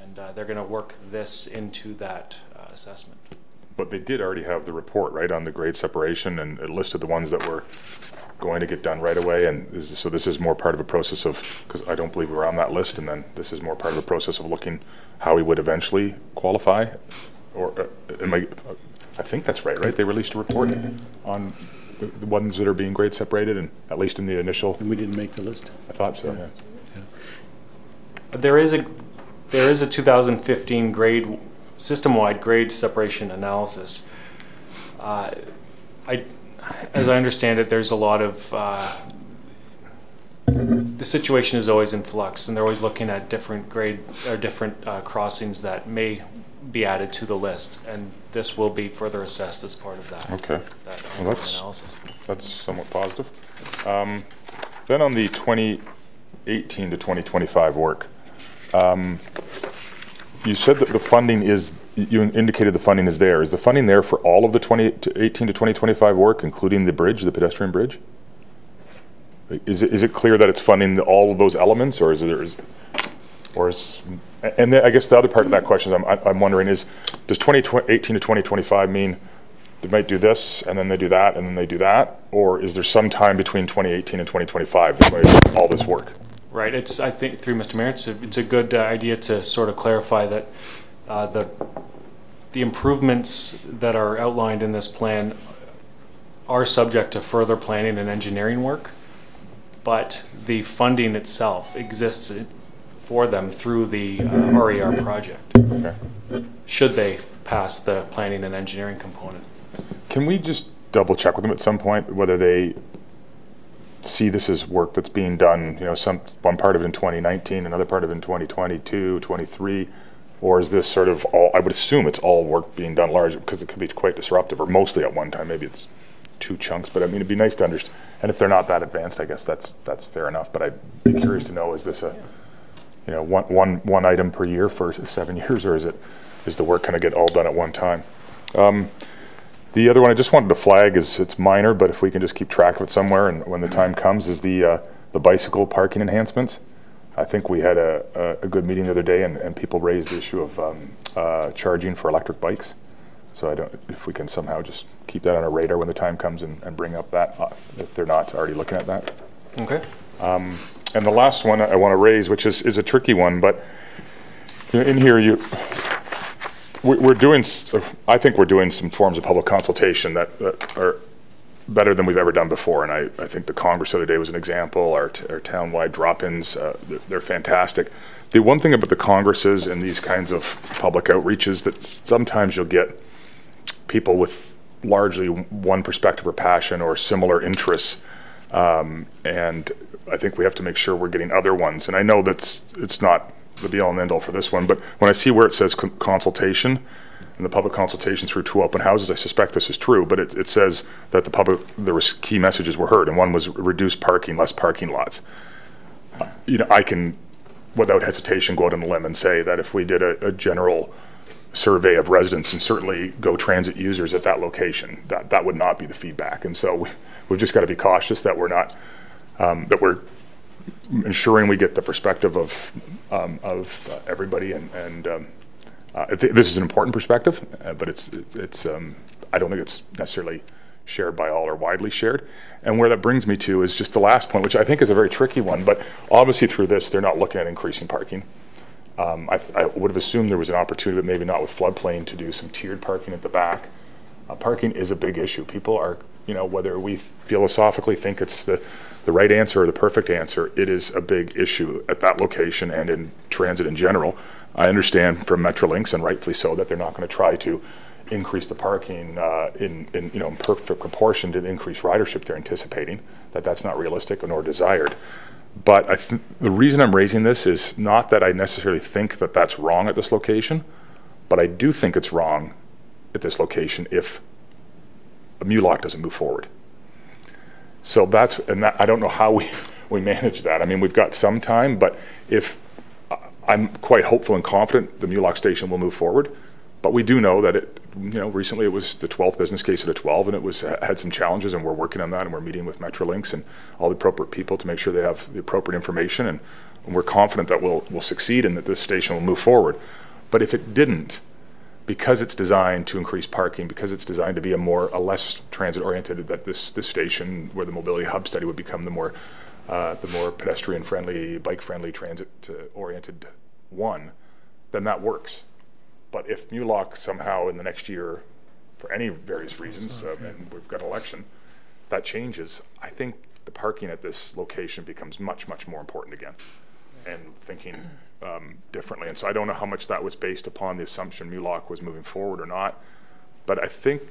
and they're going to work this into that assessment. But they did already have the report, right, on the grade separation, and it listed the ones that were going to get done right away, and so this is more part of a process of, because I don't believe we were on that list, and then this is more part of a process of looking how we would eventually qualify, or I think that's right? They released a report on the ones that are being grade separated, and at least in the initial. And we didn't make the list. I thought so. Yes. Yeah. There is a 2015 system-wide grade separation analysis. As I understand it, there's a lot of the situation is always in flux, and they're always looking at different crossings that may be added to the list, and this will be further assessed as part of that. Okay. Well, analysis. That's somewhat positive. Then on the 2018 to 2025 work, you said that the funding is. You indicated the funding is there. Is the funding there for all of the 2018 to 2025 work, including the bridge, the pedestrian bridge? Is it clear that it's funding all of those elements, or and then I guess the other part of that question is I'm wondering is, does 2018 to 2025 mean they might do this and then they do that and then they do that, or is there some time between 2018 and 2025 that might all this work? Right. I think through Mr. Mayor, it's a good idea to sort of clarify that the improvements that are outlined in this plan are subject to further planning and engineering work, but the funding itself exists for them through the RER project. Okay. Should they pass the planning and engineering component. Can we just double check with them at some point whether they see this as work that's being done, one part of it in 2019, another part of it in 2022, 23, or is this sort of all, I would assume it's all work being done large, because it could be quite disruptive, or mostly at one time, maybe it's two chunks, but I mean, it'd be nice to understand, and if they're not that advanced, I guess that's fair enough, but I'd be curious to know, is this a, one item per year for 7 years, or is the work kind of get all done at one time? The other one I just wanted to flag is, it's minor, but if we can just keep track of it somewhere, and when the time comes, is the bicycle parking enhancements. I think we had a good meeting the other day, and people raised the issue of charging for electric bikes. So if we can somehow just keep that on our radar when the time comes and bring up that, if they're not already looking at that. Okay. And the last one I want to raise, which is a tricky one, but in here we're doing, I think we're doing some forms of public consultation that are better than we've ever done before, and I think the Congress the other day was an example. Our town-wide drop-ins, they're fantastic. The one thing about the Congresses and these kinds of public outreaches, that sometimes you'll get people with largely one perspective or passion or similar interests, and I think we have to make sure we're getting other ones. And I know it's not the be-all and end-all for this one, but when I see where it says consultation, and the public consultation through 2 open houses, I suspect this is true, but it says that there was key messages were heard, and one was reduced parking, less parking lots. I can, without hesitation, go out on a limb and say that if we did a general survey of residents, and certainly Go Transit users at that location, that would not be the feedback. And so we've just got to be cautious that we're not, that we're ensuring we get the perspective of everybody, and this is an important perspective, but it's I don't think it's necessarily shared by all or widely shared. And where that brings me to is just the last point, which I think is a very tricky one, but obviously through this, they're not looking at increasing parking. I would have assumed there was an opportunity, but maybe not with floodplain, to do some tiered parking at the back. Parking is a big issue. People are, whether we philosophically think it's the right answer or the perfect answer, it is a big issue at that location and in transit in general. I understand from Metrolinx, and rightfully so, that they're not going to try to increase the parking in perfect proportion to the increased ridership they're anticipating. That's not realistic nor desired. But the reason I'm raising this is not that I necessarily think that that's wrong at this location, but I do think it's wrong at this location if a MULOC doesn't move forward. So I don't know how we manage that. I mean, we've got some time, but if I'm quite hopeful and confident the MULOC station will move forward, but we do know that recently it was the 12th business case out of 12, and it had some challenges, and we're working on that, and we're meeting with Metrolinx and all the appropriate people to make sure they have the appropriate information, and we're confident that we'll succeed and that this station will move forward. But if it didn't, because it's designed to increase parking, because it's designed to be a less transit-oriented, that this station, where the mobility hub study would become the more pedestrian-friendly, bike-friendly, transit-oriented one, then that works. But if MULOC somehow in the next year, for any various reasons, and we've got an election, that changes, I think the parking at this location becomes much, much more important again, and thinking differently. And so I don't know how much that was based upon the assumption MULOC was moving forward or not, but I think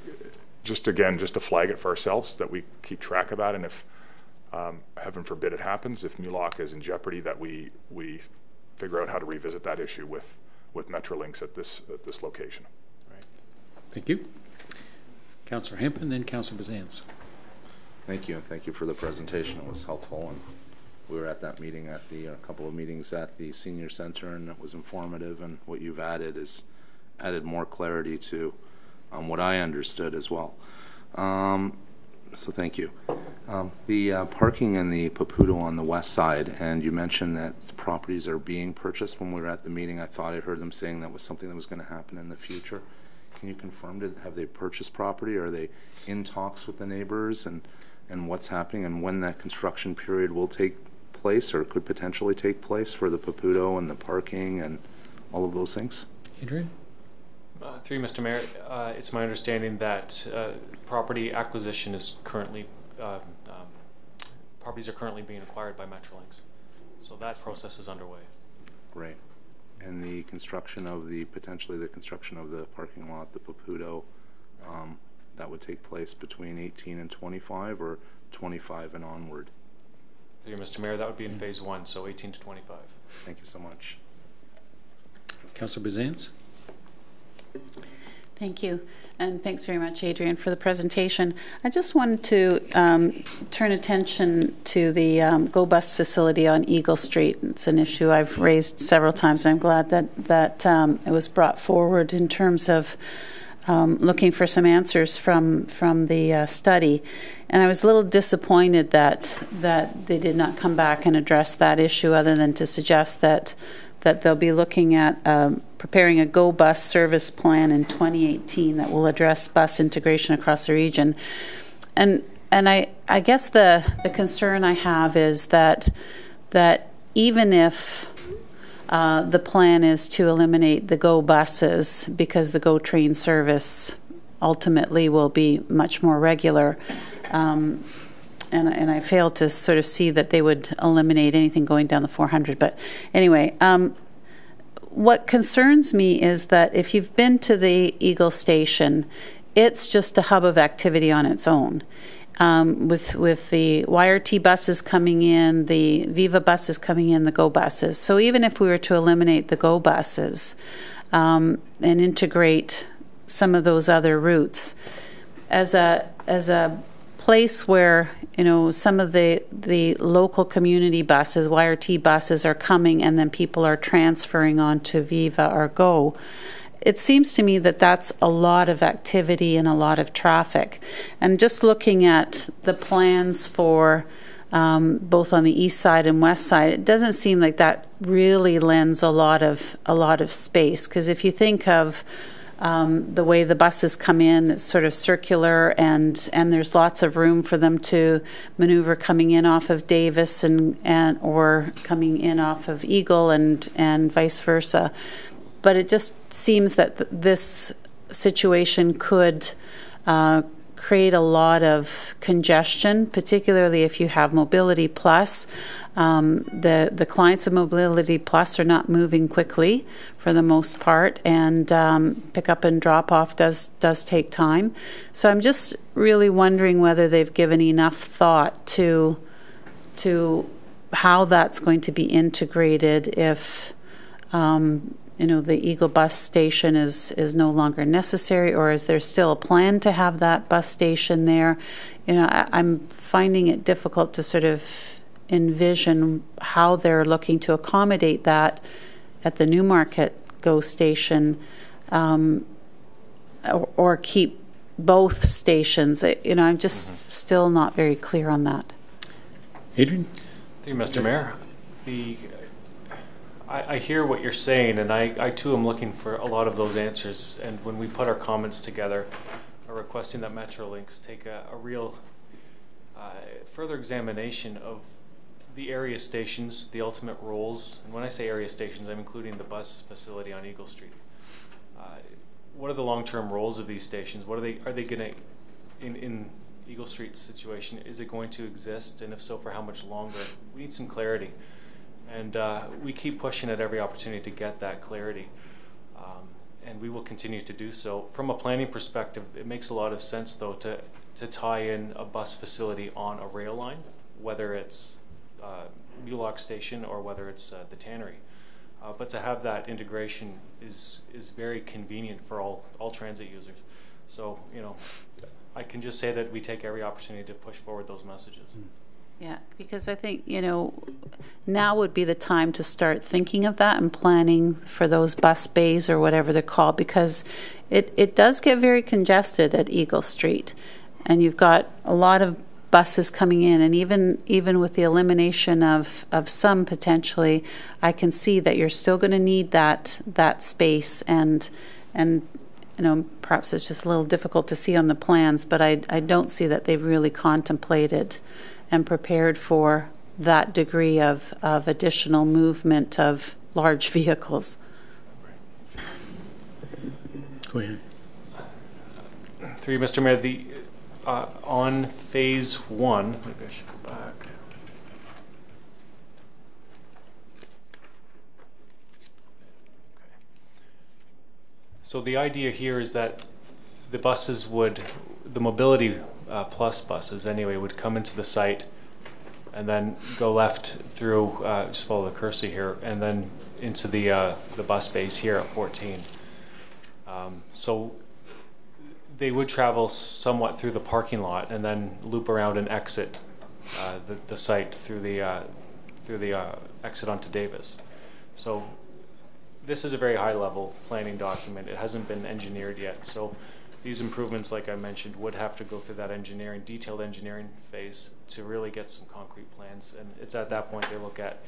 just to flag it for ourselves, that we keep track of that, and if heaven forbid it happens, if MULOC is in jeopardy, that we figure out how to revisit that issue with Metrolinx at this location. Right. Thank you. Councillor Hempel, then Councillor Bazance. Thank you, and thank you for the presentation. It was helpful, and we were at that meeting at the couple of meetings at the senior center, and it was informative. And what you've added is added more clarity to what I understood as well. So thank you. The parking in the Papudo on the west side, and you mentioned that properties are being purchased. When we were at the meeting, I thought I heard them saying that was something that was going to happen in the future. Can you confirm, have they purchased property? Are they in talks with the neighbors, and what's happening, and when that construction period will take place or could potentially take place for the Papudo and the parking and all of those things? Adrian? Through Mr. Mayor, it's my understanding that property acquisition is currently, properties are currently being acquired by Metrolinx. So that process is underway. Great. And the construction of potentially the construction of the parking lot, the Papudo, that would take place between 18 and 25 or 25 and onward? Through Mr. Mayor, that would be in phase 1, so 18 to 25. Thank you so much. Councillor Bazance? Thank you, and thanks very much, Adrian, for the presentation. I just wanted to turn attention to the GO Bus facility on Eagle Street. It's an issue I've raised several times, and I'm glad that it was brought forward in terms of looking for some answers from the study. And I was a little disappointed that they did not come back and address that issue, other than to suggest that they'll be looking at preparing a GO Bus service plan in 2018 that will address bus integration across the region. And I guess the concern I have is that even if the plan is to eliminate the GO buses, because the GO train service ultimately will be much more regular, and I fail to sort of see that they would eliminate anything going down the 400. But anyway, what concerns me is that if you've been to the Eagle Station, it's just a hub of activity on its own. With the YRT buses coming in, the Viva buses coming in, the GO buses. So even if we were to eliminate the GO buses and integrate some of those other routes, as a place where some of the local community buses, YRT buses, are coming, and then people are transferring onto Viva or GO, it seems to me that that's a lot of activity and a lot of traffic. And just looking at the plans for both on the east side and west side, it doesn't seem like that really lends a lot of space. Because if you think of the way the buses come in, it's sort of circular, and there's lots of room for them to maneuver coming in off of Davis and or coming in off of Eagle and vice versa. But it just seems that this situation could create a lot of congestion, particularly if you have Mobility Plus. The clients of Mobility Plus are not moving quickly for the most part, and pick up and drop off does take time. So I'm just really wondering whether they've given enough thought to how that's going to be integrated if the Eagle bus station is no longer necessary, or is there still a plan to have that bus station there? I'm finding it difficult to sort of envision how they're looking to accommodate that at the Newmarket GO station, or keep both stations. I'm just still not very clear on that. Adrian? Thank you, Mr. Mayor. I hear what you're saying, and I too am looking for a lot of those answers. And when we put our comments together, are requesting that Metrolinx take a real further examination of the area stations, the ultimate roles. And when I say area stations, I'm including the bus facility on Eagle Street. What are the long-term roles of these stations? What are they going to, in Eagle Street's situation, is it going to exist? And if so, for how much longer? We need some clarity. And we keep pushing at every opportunity to get that clarity. And we will continue to do so. From a planning perspective, it makes a lot of sense, though, to tie in a bus facility on a rail line, whether it's Mulock Station or whether it's the Tannery. But to have that integration is very convenient for all transit users. So, I can just say that we take every opportunity to push forward those messages. Yeah, because I think, now would be the time to start thinking of that and planning for those bus bays or whatever they're called, because it does get very congested at Eagle Street, and you've got a lot of buses coming in, and even with the elimination of some potentially, I can see that you're still going to need that space, and perhaps it's just a little difficult to see on the plans, but I don't see that they've really contemplated and prepared for that degree of additional movement of large vehicles. Go ahead. Through you, Mr. Mayor, on phase 1, maybe I should go back. So the idea here is that the buses the Mobility Plus buses anyway, would come into the site and then go left through, just follow the cursor here, and then into the bus base here at 14. So they would travel somewhat through the parking lot and then loop around and exit the site through the exit onto Davis. So this is a very high-level planning document. It hasn't been engineered yet. So these improvements, like I mentioned, would have to go through that detailed engineering phase to really get some concrete plans. And it's at that point they look at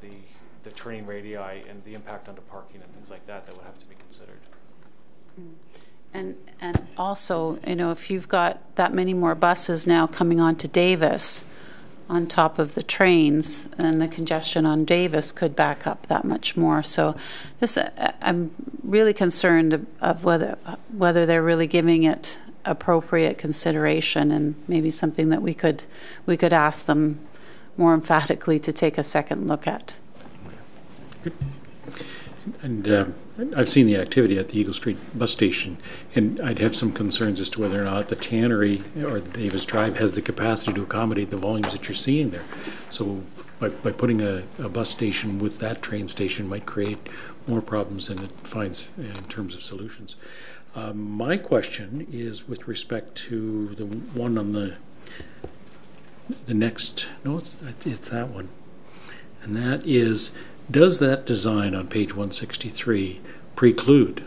the turning radii and the impact onto parking and things like that would have to be considered. And also, if you've got that many more buses now coming on to Davis on top of the trains, and the congestion on Davis could back up that much more. So I'm really concerned of whether they're really giving it appropriate consideration, and maybe something that we could ask them more emphatically to take a second look at. Good. And I've seen the activity at the Eagle Street bus station, and I'd have some concerns as to whether or not the Tannery or the Davis Drive has the capacity to accommodate the volumes that you're seeing there. So by putting a bus station with that train station might create more problems than it finds in terms of solutions. My question is with respect to the one on the next, no, it's that one, and that is, does that design on page 163 preclude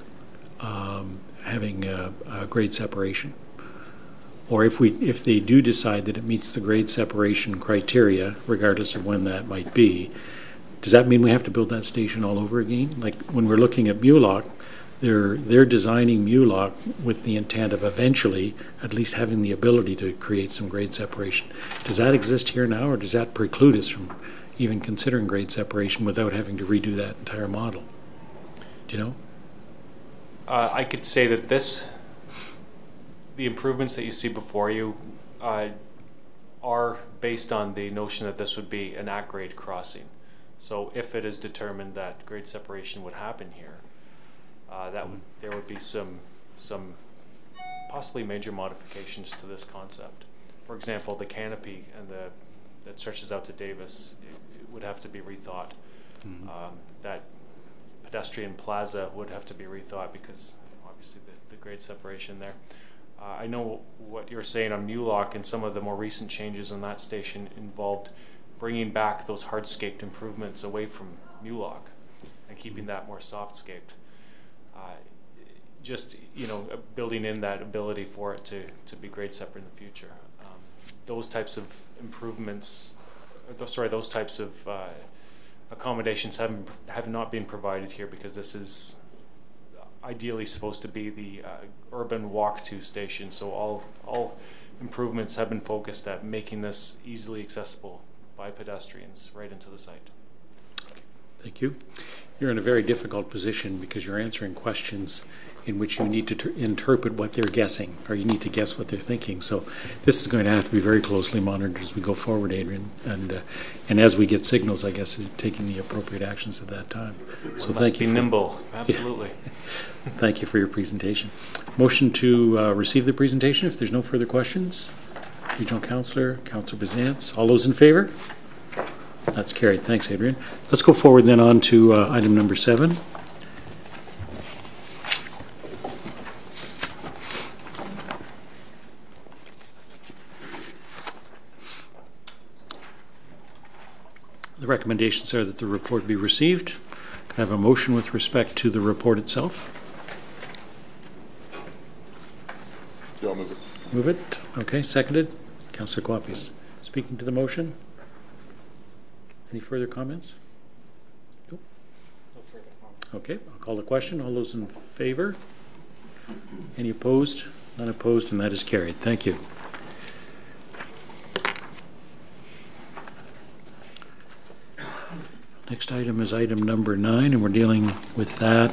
having a grade separation? Or if they do decide that it meets the grade separation criteria, regardless of when that might be, does that mean we have to build that station all over again? Like when we're looking at Mulock, they're designing Mulock with the intent of eventually at least having the ability to create some grade separation. Does that exist here now, or does that preclude us from even considering grade separation without having to redo that entire model? Do you know? I could say that this the improvements that you see before you are based on the notion that this would be an at-grade crossing. So if it is determined that grade separation would happen here, there would be some possibly major modifications to this concept. For example, the canopy and that stretches out to Davis, it would have to be rethought. That pedestrian plaza would have to be rethought because obviously the grade separation there. I know what you're saying on Mulock, and some of the more recent changes on that station involved bringing back those hardscaped improvements away from Mulock and keeping that more softscaped. Just, you know, building in that ability for it to be grade separate in the future. Those types of improvements, those types of accommodations have not been provided here because this is ideally supposed to be the urban walk-to station. So all improvements have been focused at making this easily accessible by pedestrians right into the site. Thank you. You're in a very difficult position because you're answering questions in which you need to interpret what they're guessing, or you need to guess what they're thinking. So this is going to have to be very closely monitored as we go forward, Adrian, and as we get signals, I guess, taking the appropriate actions at that time. So thank you. Be nimble, absolutely. Thank you for your presentation. Motion to receive the presentation if there's no further questions. Regional Councillor, Councillor Bizantz, all those in favor? That's carried. Thanks, Adrian. Let's go forward then on to item number 7. The recommendations are that the report be received. Can I have a motion with respect to the report itself? Yeah, I'll move it. Move it. Okay, seconded. Councillor Quapis. Speaking to the motion. Any further comments? Nope. No further comments. Okay, I'll call the question. All those in favor? Any opposed? None opposed, and that is carried. Thank you. Next item is item number 9, and we're dealing with that.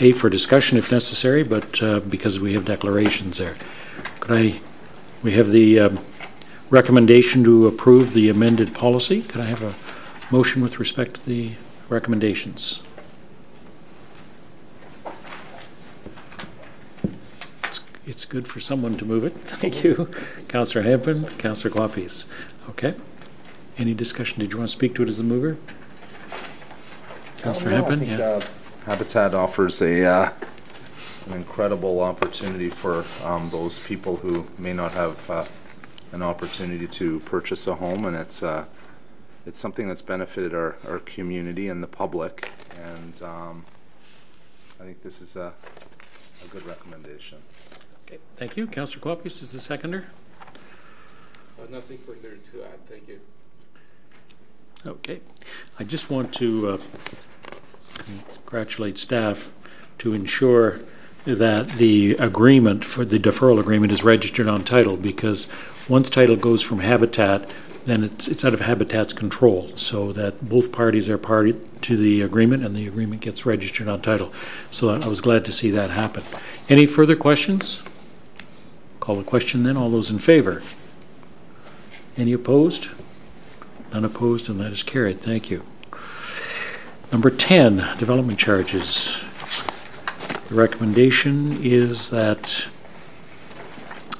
A, for discussion if necessary, but because we have declarations there. We have the recommendation to approve the amended policy. Could I have a motion with respect to the recommendations? It's good for someone to move it. Thank you. Councillor Hempel, Councillor Quapis. Okay. Any discussion? Did you want to speak to it as a mover? Councillor Hempel? Yeah. Habitat offers an incredible opportunity for those people who may not have an opportunity to purchase a home, and it's something that's benefited our community and the public, and I think this is a good recommendation. Okay, thank you. Councillor Quapis is the seconder. Nothing further to add. Thank you. Okay. I just want to congratulate staff to ensure that the agreement for the deferral agreement is registered on title, because once title goes from Habitat, then it's out of Habitat's control, so that both parties are party to the agreement and the agreement gets registered on title. So I was glad to see that happen. Any further questions? Call the question then. All those in favor? Any opposed? None opposed, and that is carried. Thank you. Number 10, development charges. The recommendation is that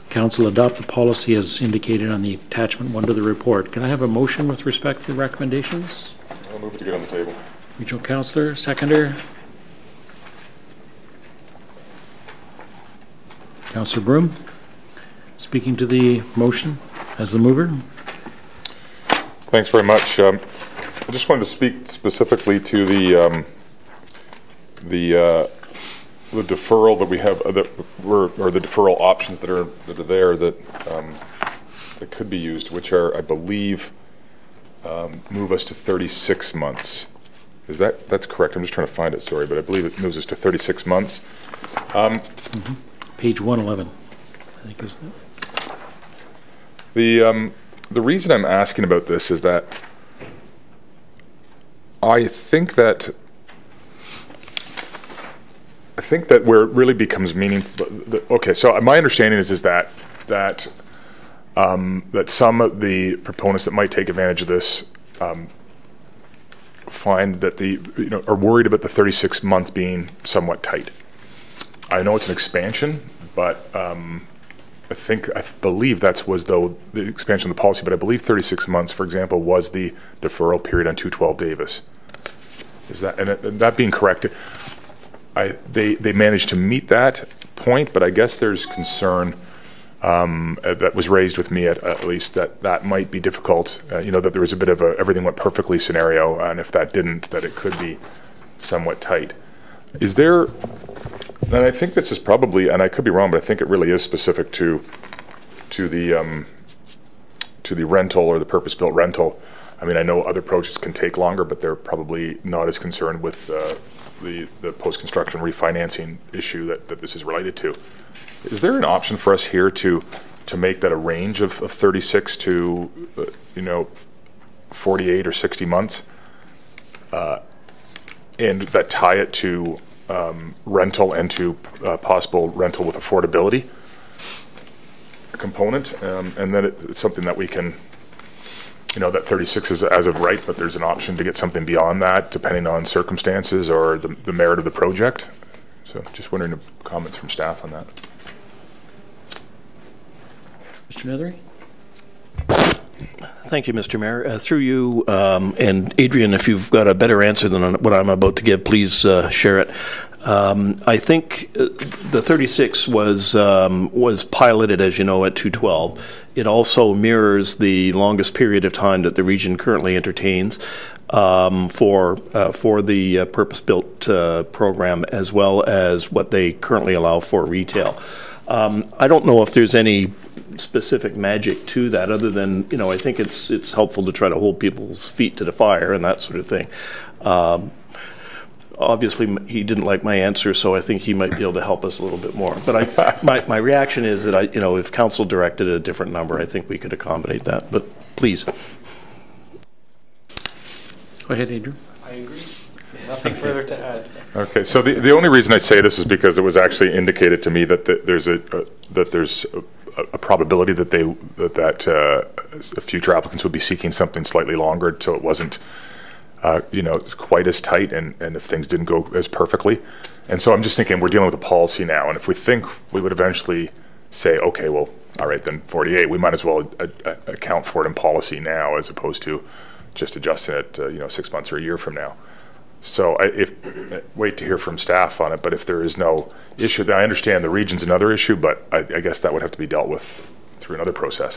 Council adopt the policy as indicated on the attachment 1 to the report. Can I have a motion with respect to the recommendations? I'll move it to get on the table. Regional Councillor, seconder. Councillor Broom, speaking to the motion as the mover. Thanks very much. I just wanted to speak specifically to the deferral that we have, or the deferral options that are there that could be used, which are, I believe, move us to 36 months. Is that's correct? I'm just trying to find it. Sorry, but I believe it moves us to 36 months. Page 111, I think, isn't it? The reason I'm asking about this is that I think that think that where it really becomes meaningful. Okay, so my understanding is that some of the proponents that might take advantage of this find that are worried about the 36-month being somewhat tight. I know it's an expansion, but I believe that was the expansion of the policy. But I believe 36 months, for example, was the deferral period on 212 Davis. Is that and that being corrected? They managed to meet that point, but I guess there's concern that was raised with me at least that might be difficult. That there was a bit of a everything went perfectly scenario, and if that didn't, that it could be somewhat tight. Is there? And I think this is probably, and I could be wrong, but I think it really is specific to the rental or the purpose-built rental. I mean, I know other projects can take longer, but they're probably not as concerned with the post-construction refinancing issue that this is related to. Is there an option for us here to make that a range of 36 to 48 or 60 months, and that tie it to rental and to possible rental with affordability component, and then it's something that we can, that 36 is as of right, but there's an option to get something beyond that depending on circumstances or the merit of the project. So just wondering if comments from staff on that. Mr. Nethery? Thank you, Mr. Mayor. Through you, and Adrian, if you've got a better answer than what I'm about to give, please share it. I think the 36 was piloted, as you know, at 212. It also mirrors the longest period of time that the region currently entertains for the purpose-built program, as well as what they currently allow for retail. I don't know if there's any specific magic to that, other than I think it's helpful to try to hold people's feet to the fire and that sort of thing. Obviously, he didn't like my answer, so I think he might be able to help us a little bit more. But my reaction is that if council directed a different number, I think we could accommodate that. But please. Go ahead, Adrian. I agree. Nothing further to add. Okay, so the only reason I say this is because it was actually indicated to me that there's a probability that future applicants would be seeking something slightly longer, so it wasn't quite as tight, and if things didn't go as perfectly. And so I'm just thinking we're dealing with a policy now, and if we think we would eventually say, okay, well, all right, then 48, we might as well account for it in policy now, as opposed to just adjusting it 6 months or a year from now. So wait to hear from staff on it, but if there is no issue, then I understand the region's another issue, but I guess that would have to be dealt with through another process.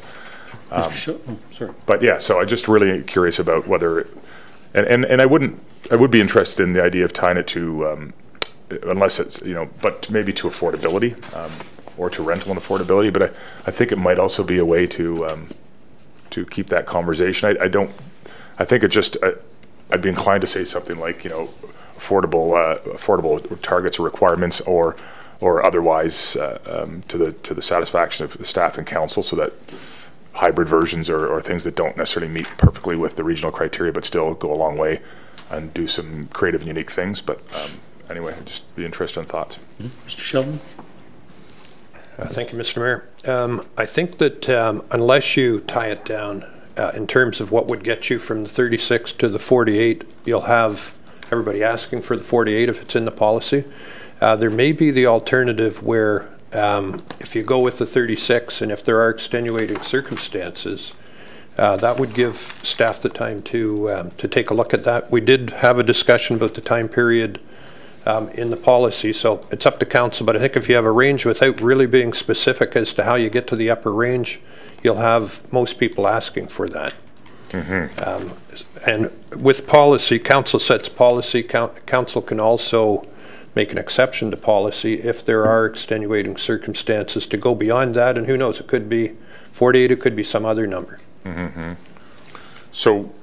Sorry. But yeah, so I'm just really curious about whether, and I would be interested in the idea of tying it to, unless it's, but maybe to affordability, or to rental and affordability, but I think it might also be a way to keep that conversation. I think it just, I'd be inclined to say something like, affordable targets or requirements, or otherwise to the satisfaction of the staff and council, so that hybrid versions or things that don't necessarily meet perfectly with the regional criteria, but still go a long way and do some creative and unique things. But anyway, I'd just be interested in thoughts. Mr. Sheldon? Thank you, Mr. Mayor. I think that unless you tie it down in terms of what would get you from the 36 to the 48, you'll have everybody asking for the 48 if it's in the policy. There may be the alternative where if you go with the 36, and if there are extenuating circumstances, that would give staff the time to take a look at that. We did have a discussion about the time period in the policy, so it's up to council, but I think if you have a range without really being specific as to how you get to the upper range, you'll have most people asking for that. Mm-hmm. And with policy, council sets policy. Council can also make an exception to policy if there are extenuating circumstances to go beyond that, and who knows, it could be 48, it could be some other number. Mm-hmm. So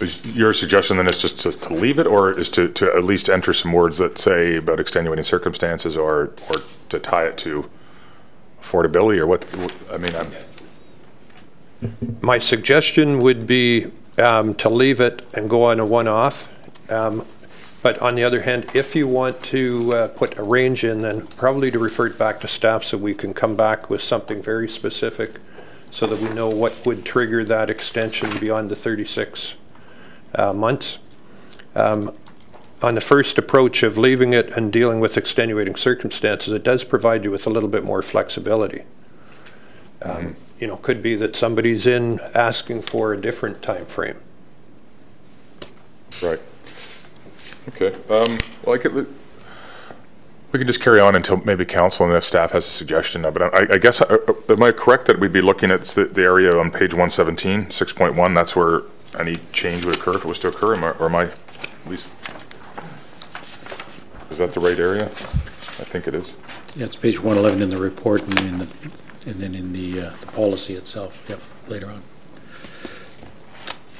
is your suggestion then is just to leave it, or is to at least enter some words that say about extenuating circumstances, or to tie it to affordability, or what? I mean, my suggestion would be to leave it and go on a one-off. But on the other hand, if you want to put a range in, then probably to refer it back to staff so we can come back with something very specific so that we know what would trigger that extension beyond the 36 months. On the first approach of leaving it and dealing with extenuating circumstances, it does provide you with a little bit more flexibility. You know, could be that somebody's in asking for a different time frame. Right. Okay. Well, we can just carry on until maybe council and if staff has a suggestion. But I guess, am I correct that we'd be looking at the area on page 117, 6.1? That's where any change would occur if it was to occur, or am I at least? Is that the right area? I think it is. Yeah, it's page 111 in the report, and then in the policy itself. Yep, later on.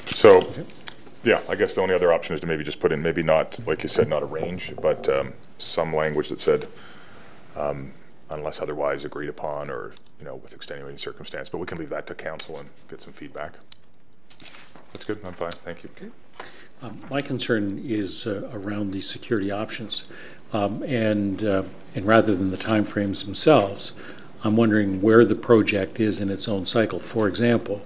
So. Okay. Yeah, I guess the only other option is to maybe just put in, maybe not, like you said, not a range, but some language that said, unless otherwise agreed upon, or, you know, with extenuating circumstance. But we can leave that to council and get some feedback. That's good. I'm fine. Thank you. Okay. My concern is around the security options, and rather than the timeframes themselves, I'm wondering where the project is in its own cycle. For example,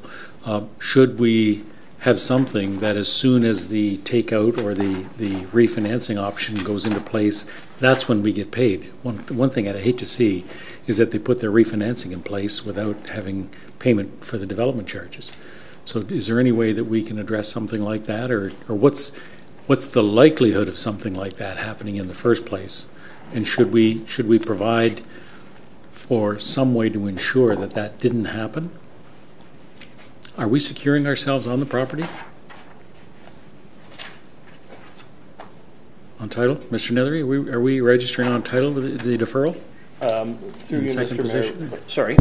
should we have something that as soon as the takeout or the refinancing option goes into place, that's when we get paid. One thing I'd hate to see is that they put their refinancing in place without having payment for the development charges. So is there any way that we can address something like that, or what's the likelihood of something like that happening in the first place? And should we provide for some way to ensure that that didn't happen? Are we securing ourselves on the property? On title? Mr. Nethery, are we registering on title the deferral? Through you, Mr. Mayor. Sorry.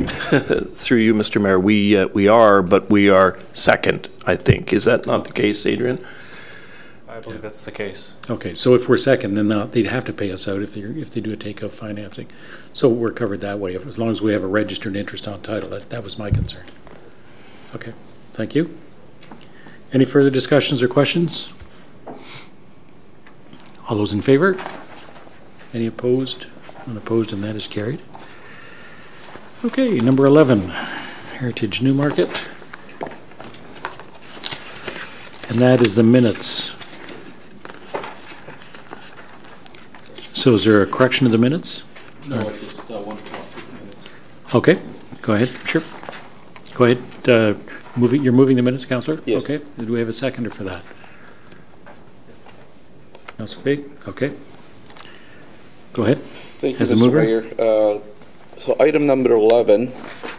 Through you, Mr. Mayor, we are, but we are second, I think. Is that not the case, Adrian? I believe that's the case. Okay, so if we're second, then they'd have to pay us out if they do a takeout financing. So we're covered that way, as long as we have a registered interest on title. That was my concern. Okay, thank you. Any further discussions or questions? All those in favor? Any opposed? Unopposed, and that is carried. Okay, number 11, Heritage Newmarket. And that is the minutes. So is there a correction of the minutes? No, just one minutes. Okay, go ahead, sure. Go ahead, you're moving the minutes, Councillor? Yes. Okay, do we have a seconder for that? Councillor Fake, okay. Go ahead. Thank you, As the Mr. mover. Mayor. So item number 11,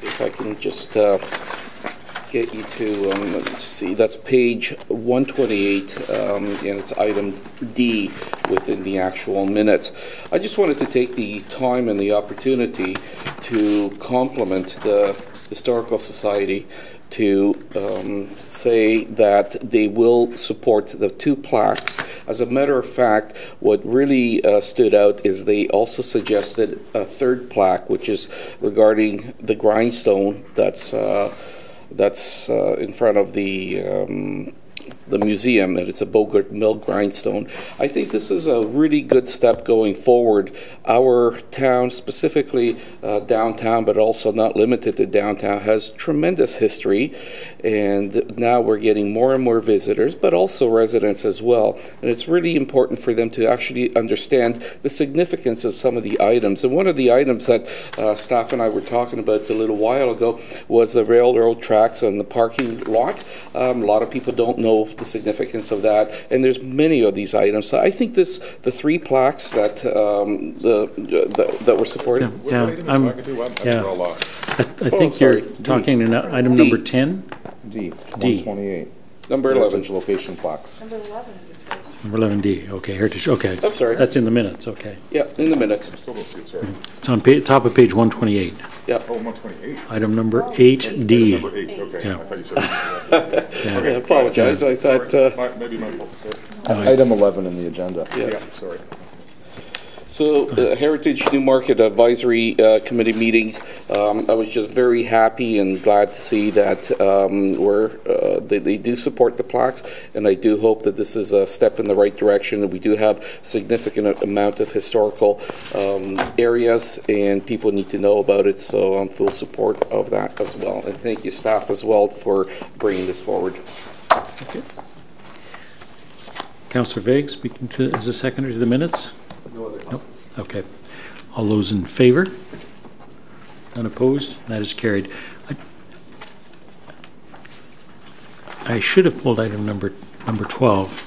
if I can just get you to, let's see, that's page 128, and it's item D within the actual minutes. I just wanted to take the time and the opportunity to compliment the Historical Society to say that they will support the 2 plaques. As a matter of fact, what really stood out is they also suggested a 3rd plaque, which is regarding the grindstone that's in front of the museum, and it's a Bogart Mill grindstone. I think this is a really good step going forward. Our town, specifically downtown, but also not limited to downtown, has tremendous history, and now we're getting more and more visitors, but also residents as well. And it's really important for them to actually understand the significance of some of the items. And one of the items that staff and I were talking about a little while ago was the railroad tracks on the parking lot. A lot of people don't know the significance of that, and there's many of these items. So I think the 3 plaques that that were supported. I think you're talking in item D. number 10. D. D. 128. Number 11. Heritage location plaques. Number 11. Number 11D. Okay, Heritage. Okay. I'm sorry. That's in the minutes. Okay. Yeah, in the minutes. It's on top of page 128. Yeah. Oh, 128. Item number 8D. Number 8. Okay. Yeah. I thought you said. Yeah. Okay, I apologize. I thought. Maybe my fault. Item 11 in the agenda. Yeah. Sorry. So, Heritage Newmarket Advisory Committee meetings, I was just very happy and glad to see that they do support the plaques, and I do hope that this is a step in the right direction. And we do have significant amount of historical areas, and people need to know about it, so I'm full support of that as well. And thank you, staff, as well, for bringing this forward. Okay. Councillor Vague, speaking as a seconder to the minutes? No other comments. Nope. Okay. All those in favor? None opposed? That is carried. I should have pulled item number 12.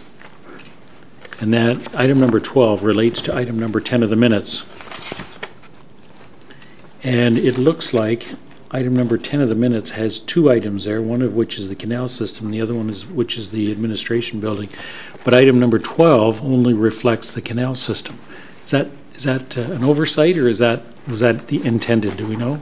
And that item number 12 relates to item number 10 of the minutes. And it looks like item number 10 of the minutes has two items there, one of which is the canal system, and the other one is which is the administration building. But item number 12 only reflects the canal system. Is that an oversight, or was that the intended? Do we know?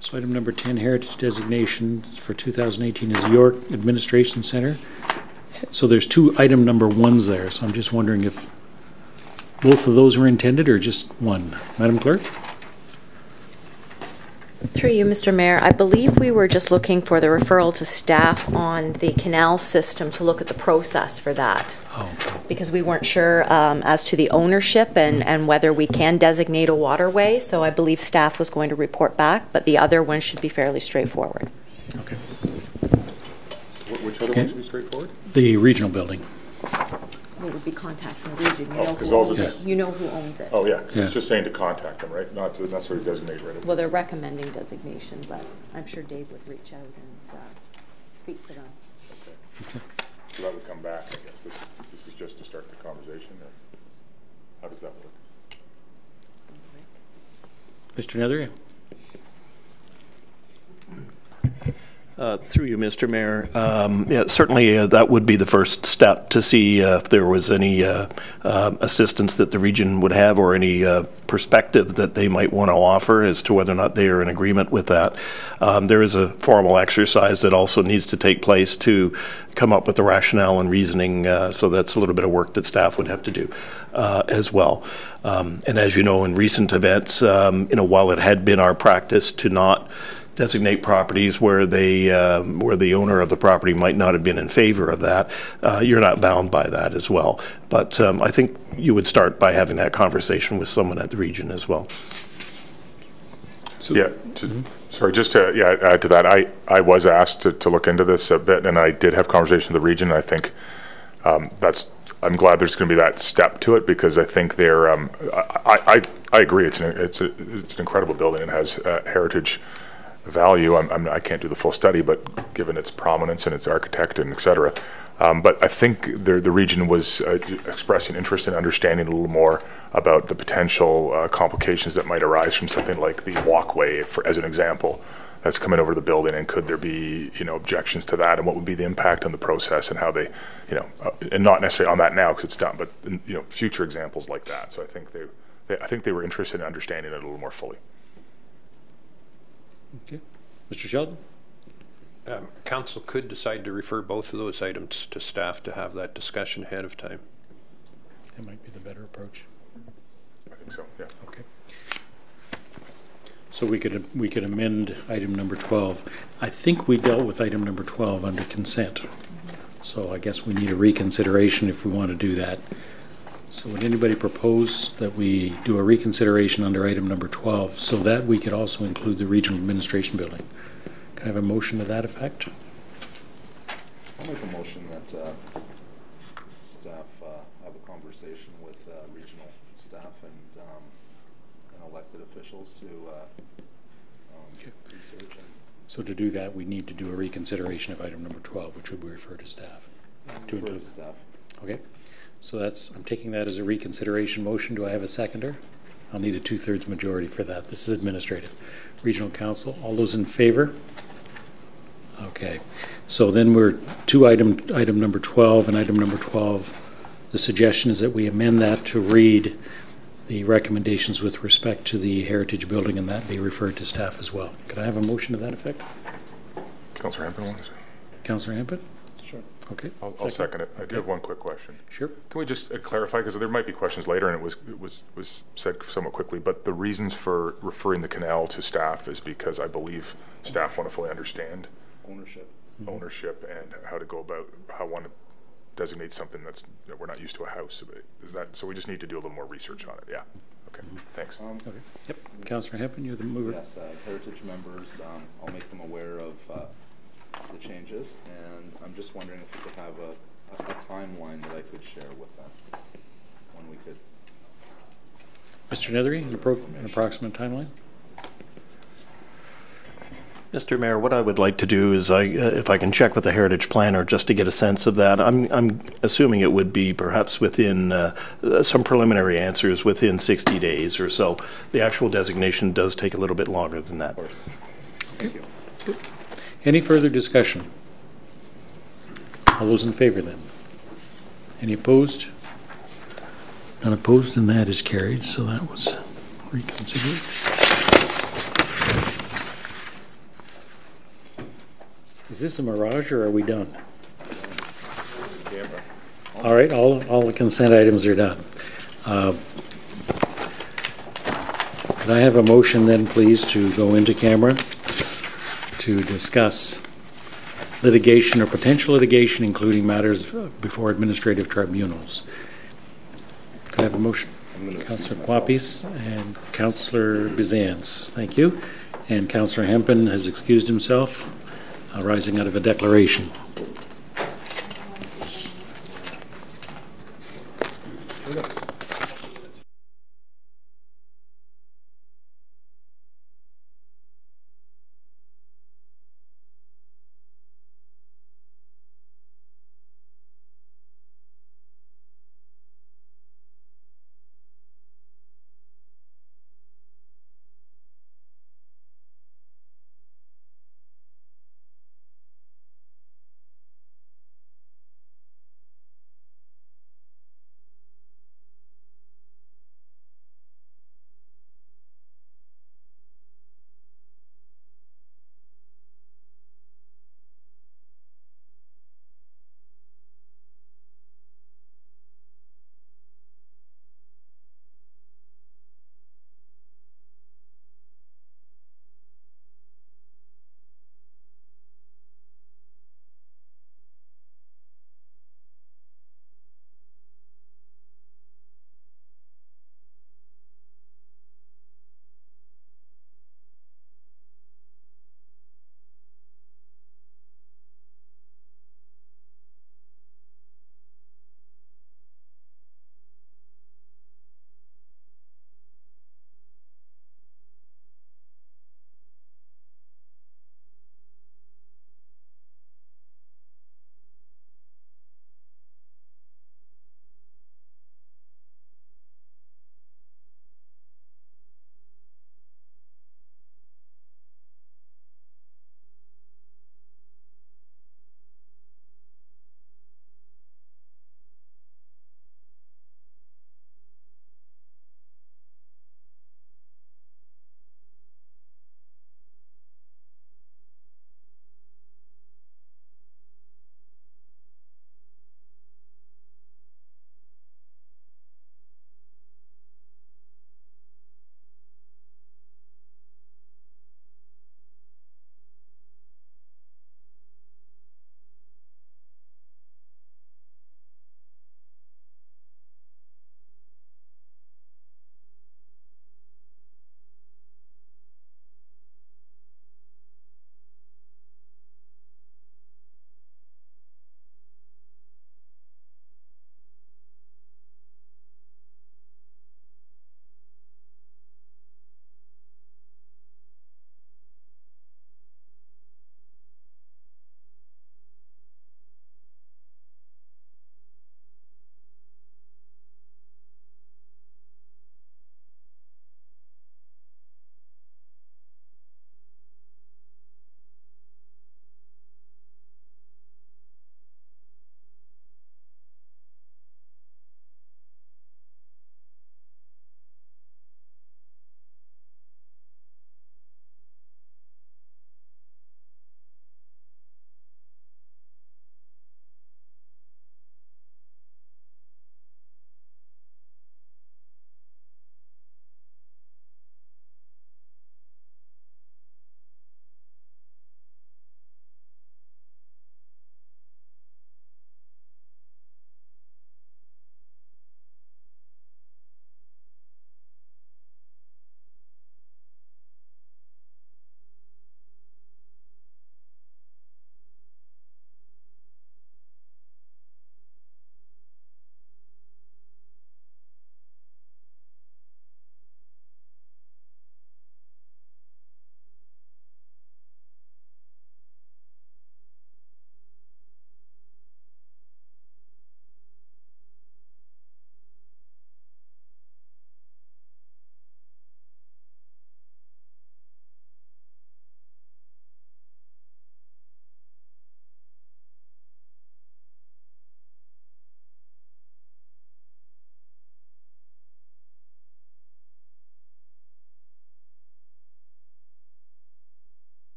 So item number 10, heritage designation for 2018 is the York Administration Center. So there's two item number ones there. So I'm just wondering if both of those were intended or just one. Madam Clerk? Through you, Mr. Mayor, I believe we were just looking for the referral to staff on the canal system to look at the process for that. Oh. Because we weren't sure as to the ownership and whether we can designate a waterway, so I believe staff was going to report back, but the other one should be fairly straightforward. Okay. Which other one should be straightforward? The regional building. We would be contacting the region. You know who owns it. Oh, yeah. It's just saying to contact them, right? Not to necessarily designate right away. Well, they're recommending designation, but I'm sure Dave would reach out and speak to them. Okay. So that would come back, I guess. This is just to start the conversation, or how does that work? Mr. Nethery? Through you, Mr. Mayor. Yeah, certainly that would be the first step to see if there was any assistance that the region would have, or any perspective that they might want to offer as to whether or not they are in agreement with that. There is a formal exercise that also needs to take place to come up with the rationale and reasoning, so that's a little bit of work that staff would have to do as well. And as you know, in recent events, while it had been our practice to not designate properties where the owner of the property might not have been in favor of that, you're not bound by that as well. But I think you would start by having that conversation with someone at the region as well. So, yeah, sorry, just to add to that, I was asked to look into this a bit, and I did have conversation with the region. I think I'm glad there's going to be that step to it, because I think they're I agree, it's an incredible building. It has heritage value. I can't do the full study, but given its prominence and its architect and et cetera. But I think the region was expressing interest in understanding a little more about the potential complications that might arise from something like the walkway, as an example, that's coming over the building, and could there be objections to that, and what would be the impact on the process, and how they, and not necessarily on that now because it's done, but future examples like that. So I think they were interested in understanding it a little more fully. Okay. Mr. Sheldon? Council could decide to refer both of those items to staff to have that discussion ahead of time. That might be the better approach. I think so, yeah. Okay. So we could amend item number 12. I think we dealt with item number 12 under consent. So I guess we need a reconsideration if we want to do that. So would anybody propose that we do a reconsideration under item number 12 so that we could also include the regional administration building? Can I have a motion to that effect? I'll make a motion that staff have a conversation with regional staff and elected officials to research. So to do that, we need to do a reconsideration of item number 12, which would be referred to staff. To include staff. Okay. So I'm taking that as a reconsideration motion. Do I have a seconder? I'll need a 2/3 majority for that. This is administrative. Regional Council, all those in favor? Okay. So then we're to item number 12, and item number 12, the suggestion is that we amend that to read the recommendations with respect to the heritage building, and that be referred to staff as well. Could I have a motion to that effect? Councillor Hempel wants to. Councillor Hempel? Sure. Okay. I'll second it. I do have one quick question. Sure. Can we just clarify, because there might be questions later, and it was said somewhat quickly, but the reasons for referring the canal to staff is because I believe staff want to fully understand Ownership. ownership and how to go about how one to designate something that's, we're not used to a house. Is that, so we just need to do a little more research on it. Yeah. Okay. Thanks. Okay. Yep. Councillor Hempin, you're the mover. Yes, Heritage members, I'll make them aware of the changes, and I'm just wondering if we could have a timeline that I could share with them when we could. Mr. Nethery, an approximate timeline? Mr. Mayor, what I would like to do is, if I can check with the Heritage Planner just to get a sense of that. I'm assuming it would be perhaps within some preliminary answers within 60 days or so. The actual designation does take a little bit longer than that. Of course. Thank you. Good. Any further discussion? All those in favor then? Any opposed? None opposed, and that is carried, so that was reconsidered. Is this a mirage or are we done? All right, all the consent items are done. Could I have a motion then, please, to go into camera to discuss litigation or potential litigation, including matters before administrative tribunals? Could I have a motion? Councillor Quapis and Councillor Bizans. Thank you. And Councillor Hempin has excused himself, arising out of a declaration.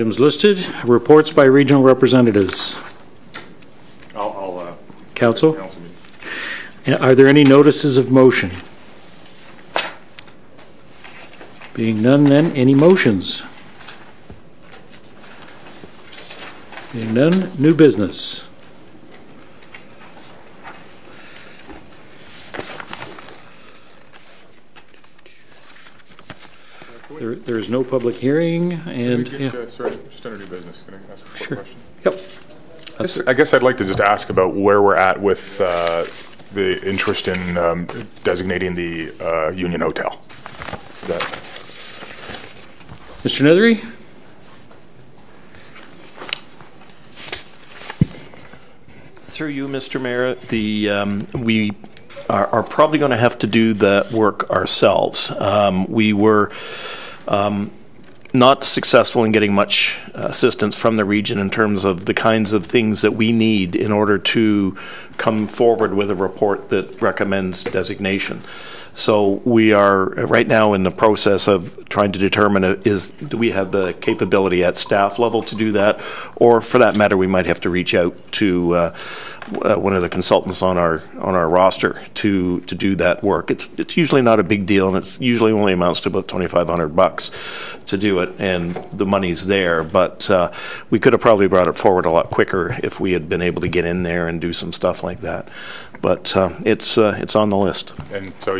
Items listed, reports by regional representatives. Council? Are there any notices of motion? Being none, then, any motions? Being none, new business. There is no public hearing, and sorry, just under new business. Can I ask a quick question? Yep. I guess I'd like to just ask about where we're at with the interest in designating the Union Hotel. Mr. Nethery? Through you, Mr. Mayor, we are probably going to have to do the work ourselves. We were not successful in getting much assistance from the region in terms of the kinds of things that we need in order to come forward with a report that recommends designation. So we are right now in the process of trying to determine do we have the capability at staff level to do that, or for that matter, we might have to reach out to one of the consultants on our roster to do that work. It's usually not a big deal, and it's usually only amounts to about $2,500 to do it, and the money's there. But we could have probably brought it forward a lot quicker if we had been able to get in there and do some stuff like that. But it's on the list. And so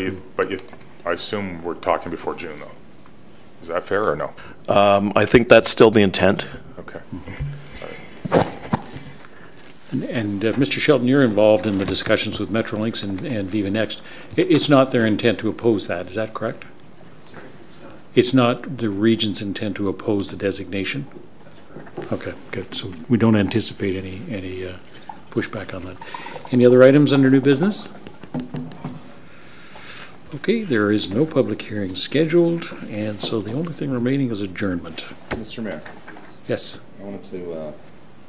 I assume we're talking before June, though. Is that fair or no? I think that's still the intent. Okay. And Mr. Shelton, you're involved in the discussions with Metrolinx and Viva Next. It's not their intent to oppose that, is that correct? It's not the region's intent to oppose the designation? Okay, good. So we don't anticipate any pushback on that. Any other items under new business? Okay, there is no public hearing scheduled, and so the only thing remaining is adjournment. Mr. Mayor. Yes. I wanted to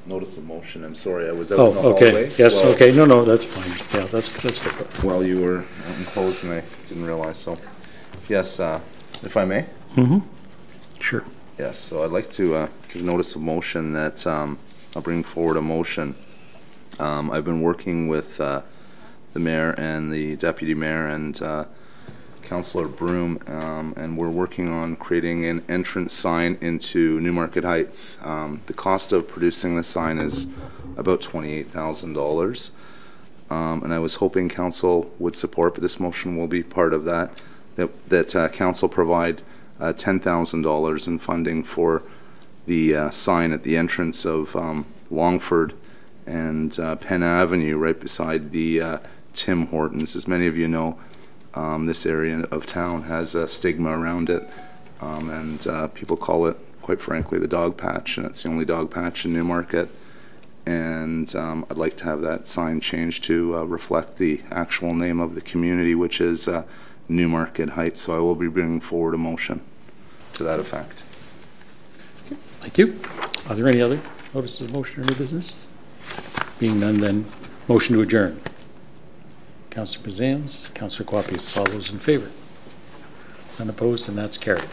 notice a motion. I'm sorry, I was out in the okay. hallway. Yes, okay. No, that's fine. Yeah, that's good. While you were out and closed, and I didn't realize. So, yes, if I may. Mm-hmm. Sure. Yes. So I'd like to give notice of motion that I'll bring forward a motion. I've been working with the mayor and the deputy mayor and Councillor Broom, and we're working on creating an entrance sign into Newmarket Heights. The cost of producing the sign is about $28,000, and I was hoping council would support, but this motion will be part of that council provide $10,000 in funding for the sign at the entrance of Longford and Penn Avenue, right beside the Tim Hortons. As many of you know, this area of town has a stigma around it, and people call it, quite frankly, the dog patch, and it's the only dog patch in Newmarket. And I'd like to have that sign changed to reflect the actual name of the community, which is Newmarket Heights. So I will be bringing forward a motion to that effect. Thank you. Are there any other notices of motion or new business? Being none, then motion to adjourn. Councillor Bazans, Councillor Quapis, all those in favor? None opposed, and that's carried.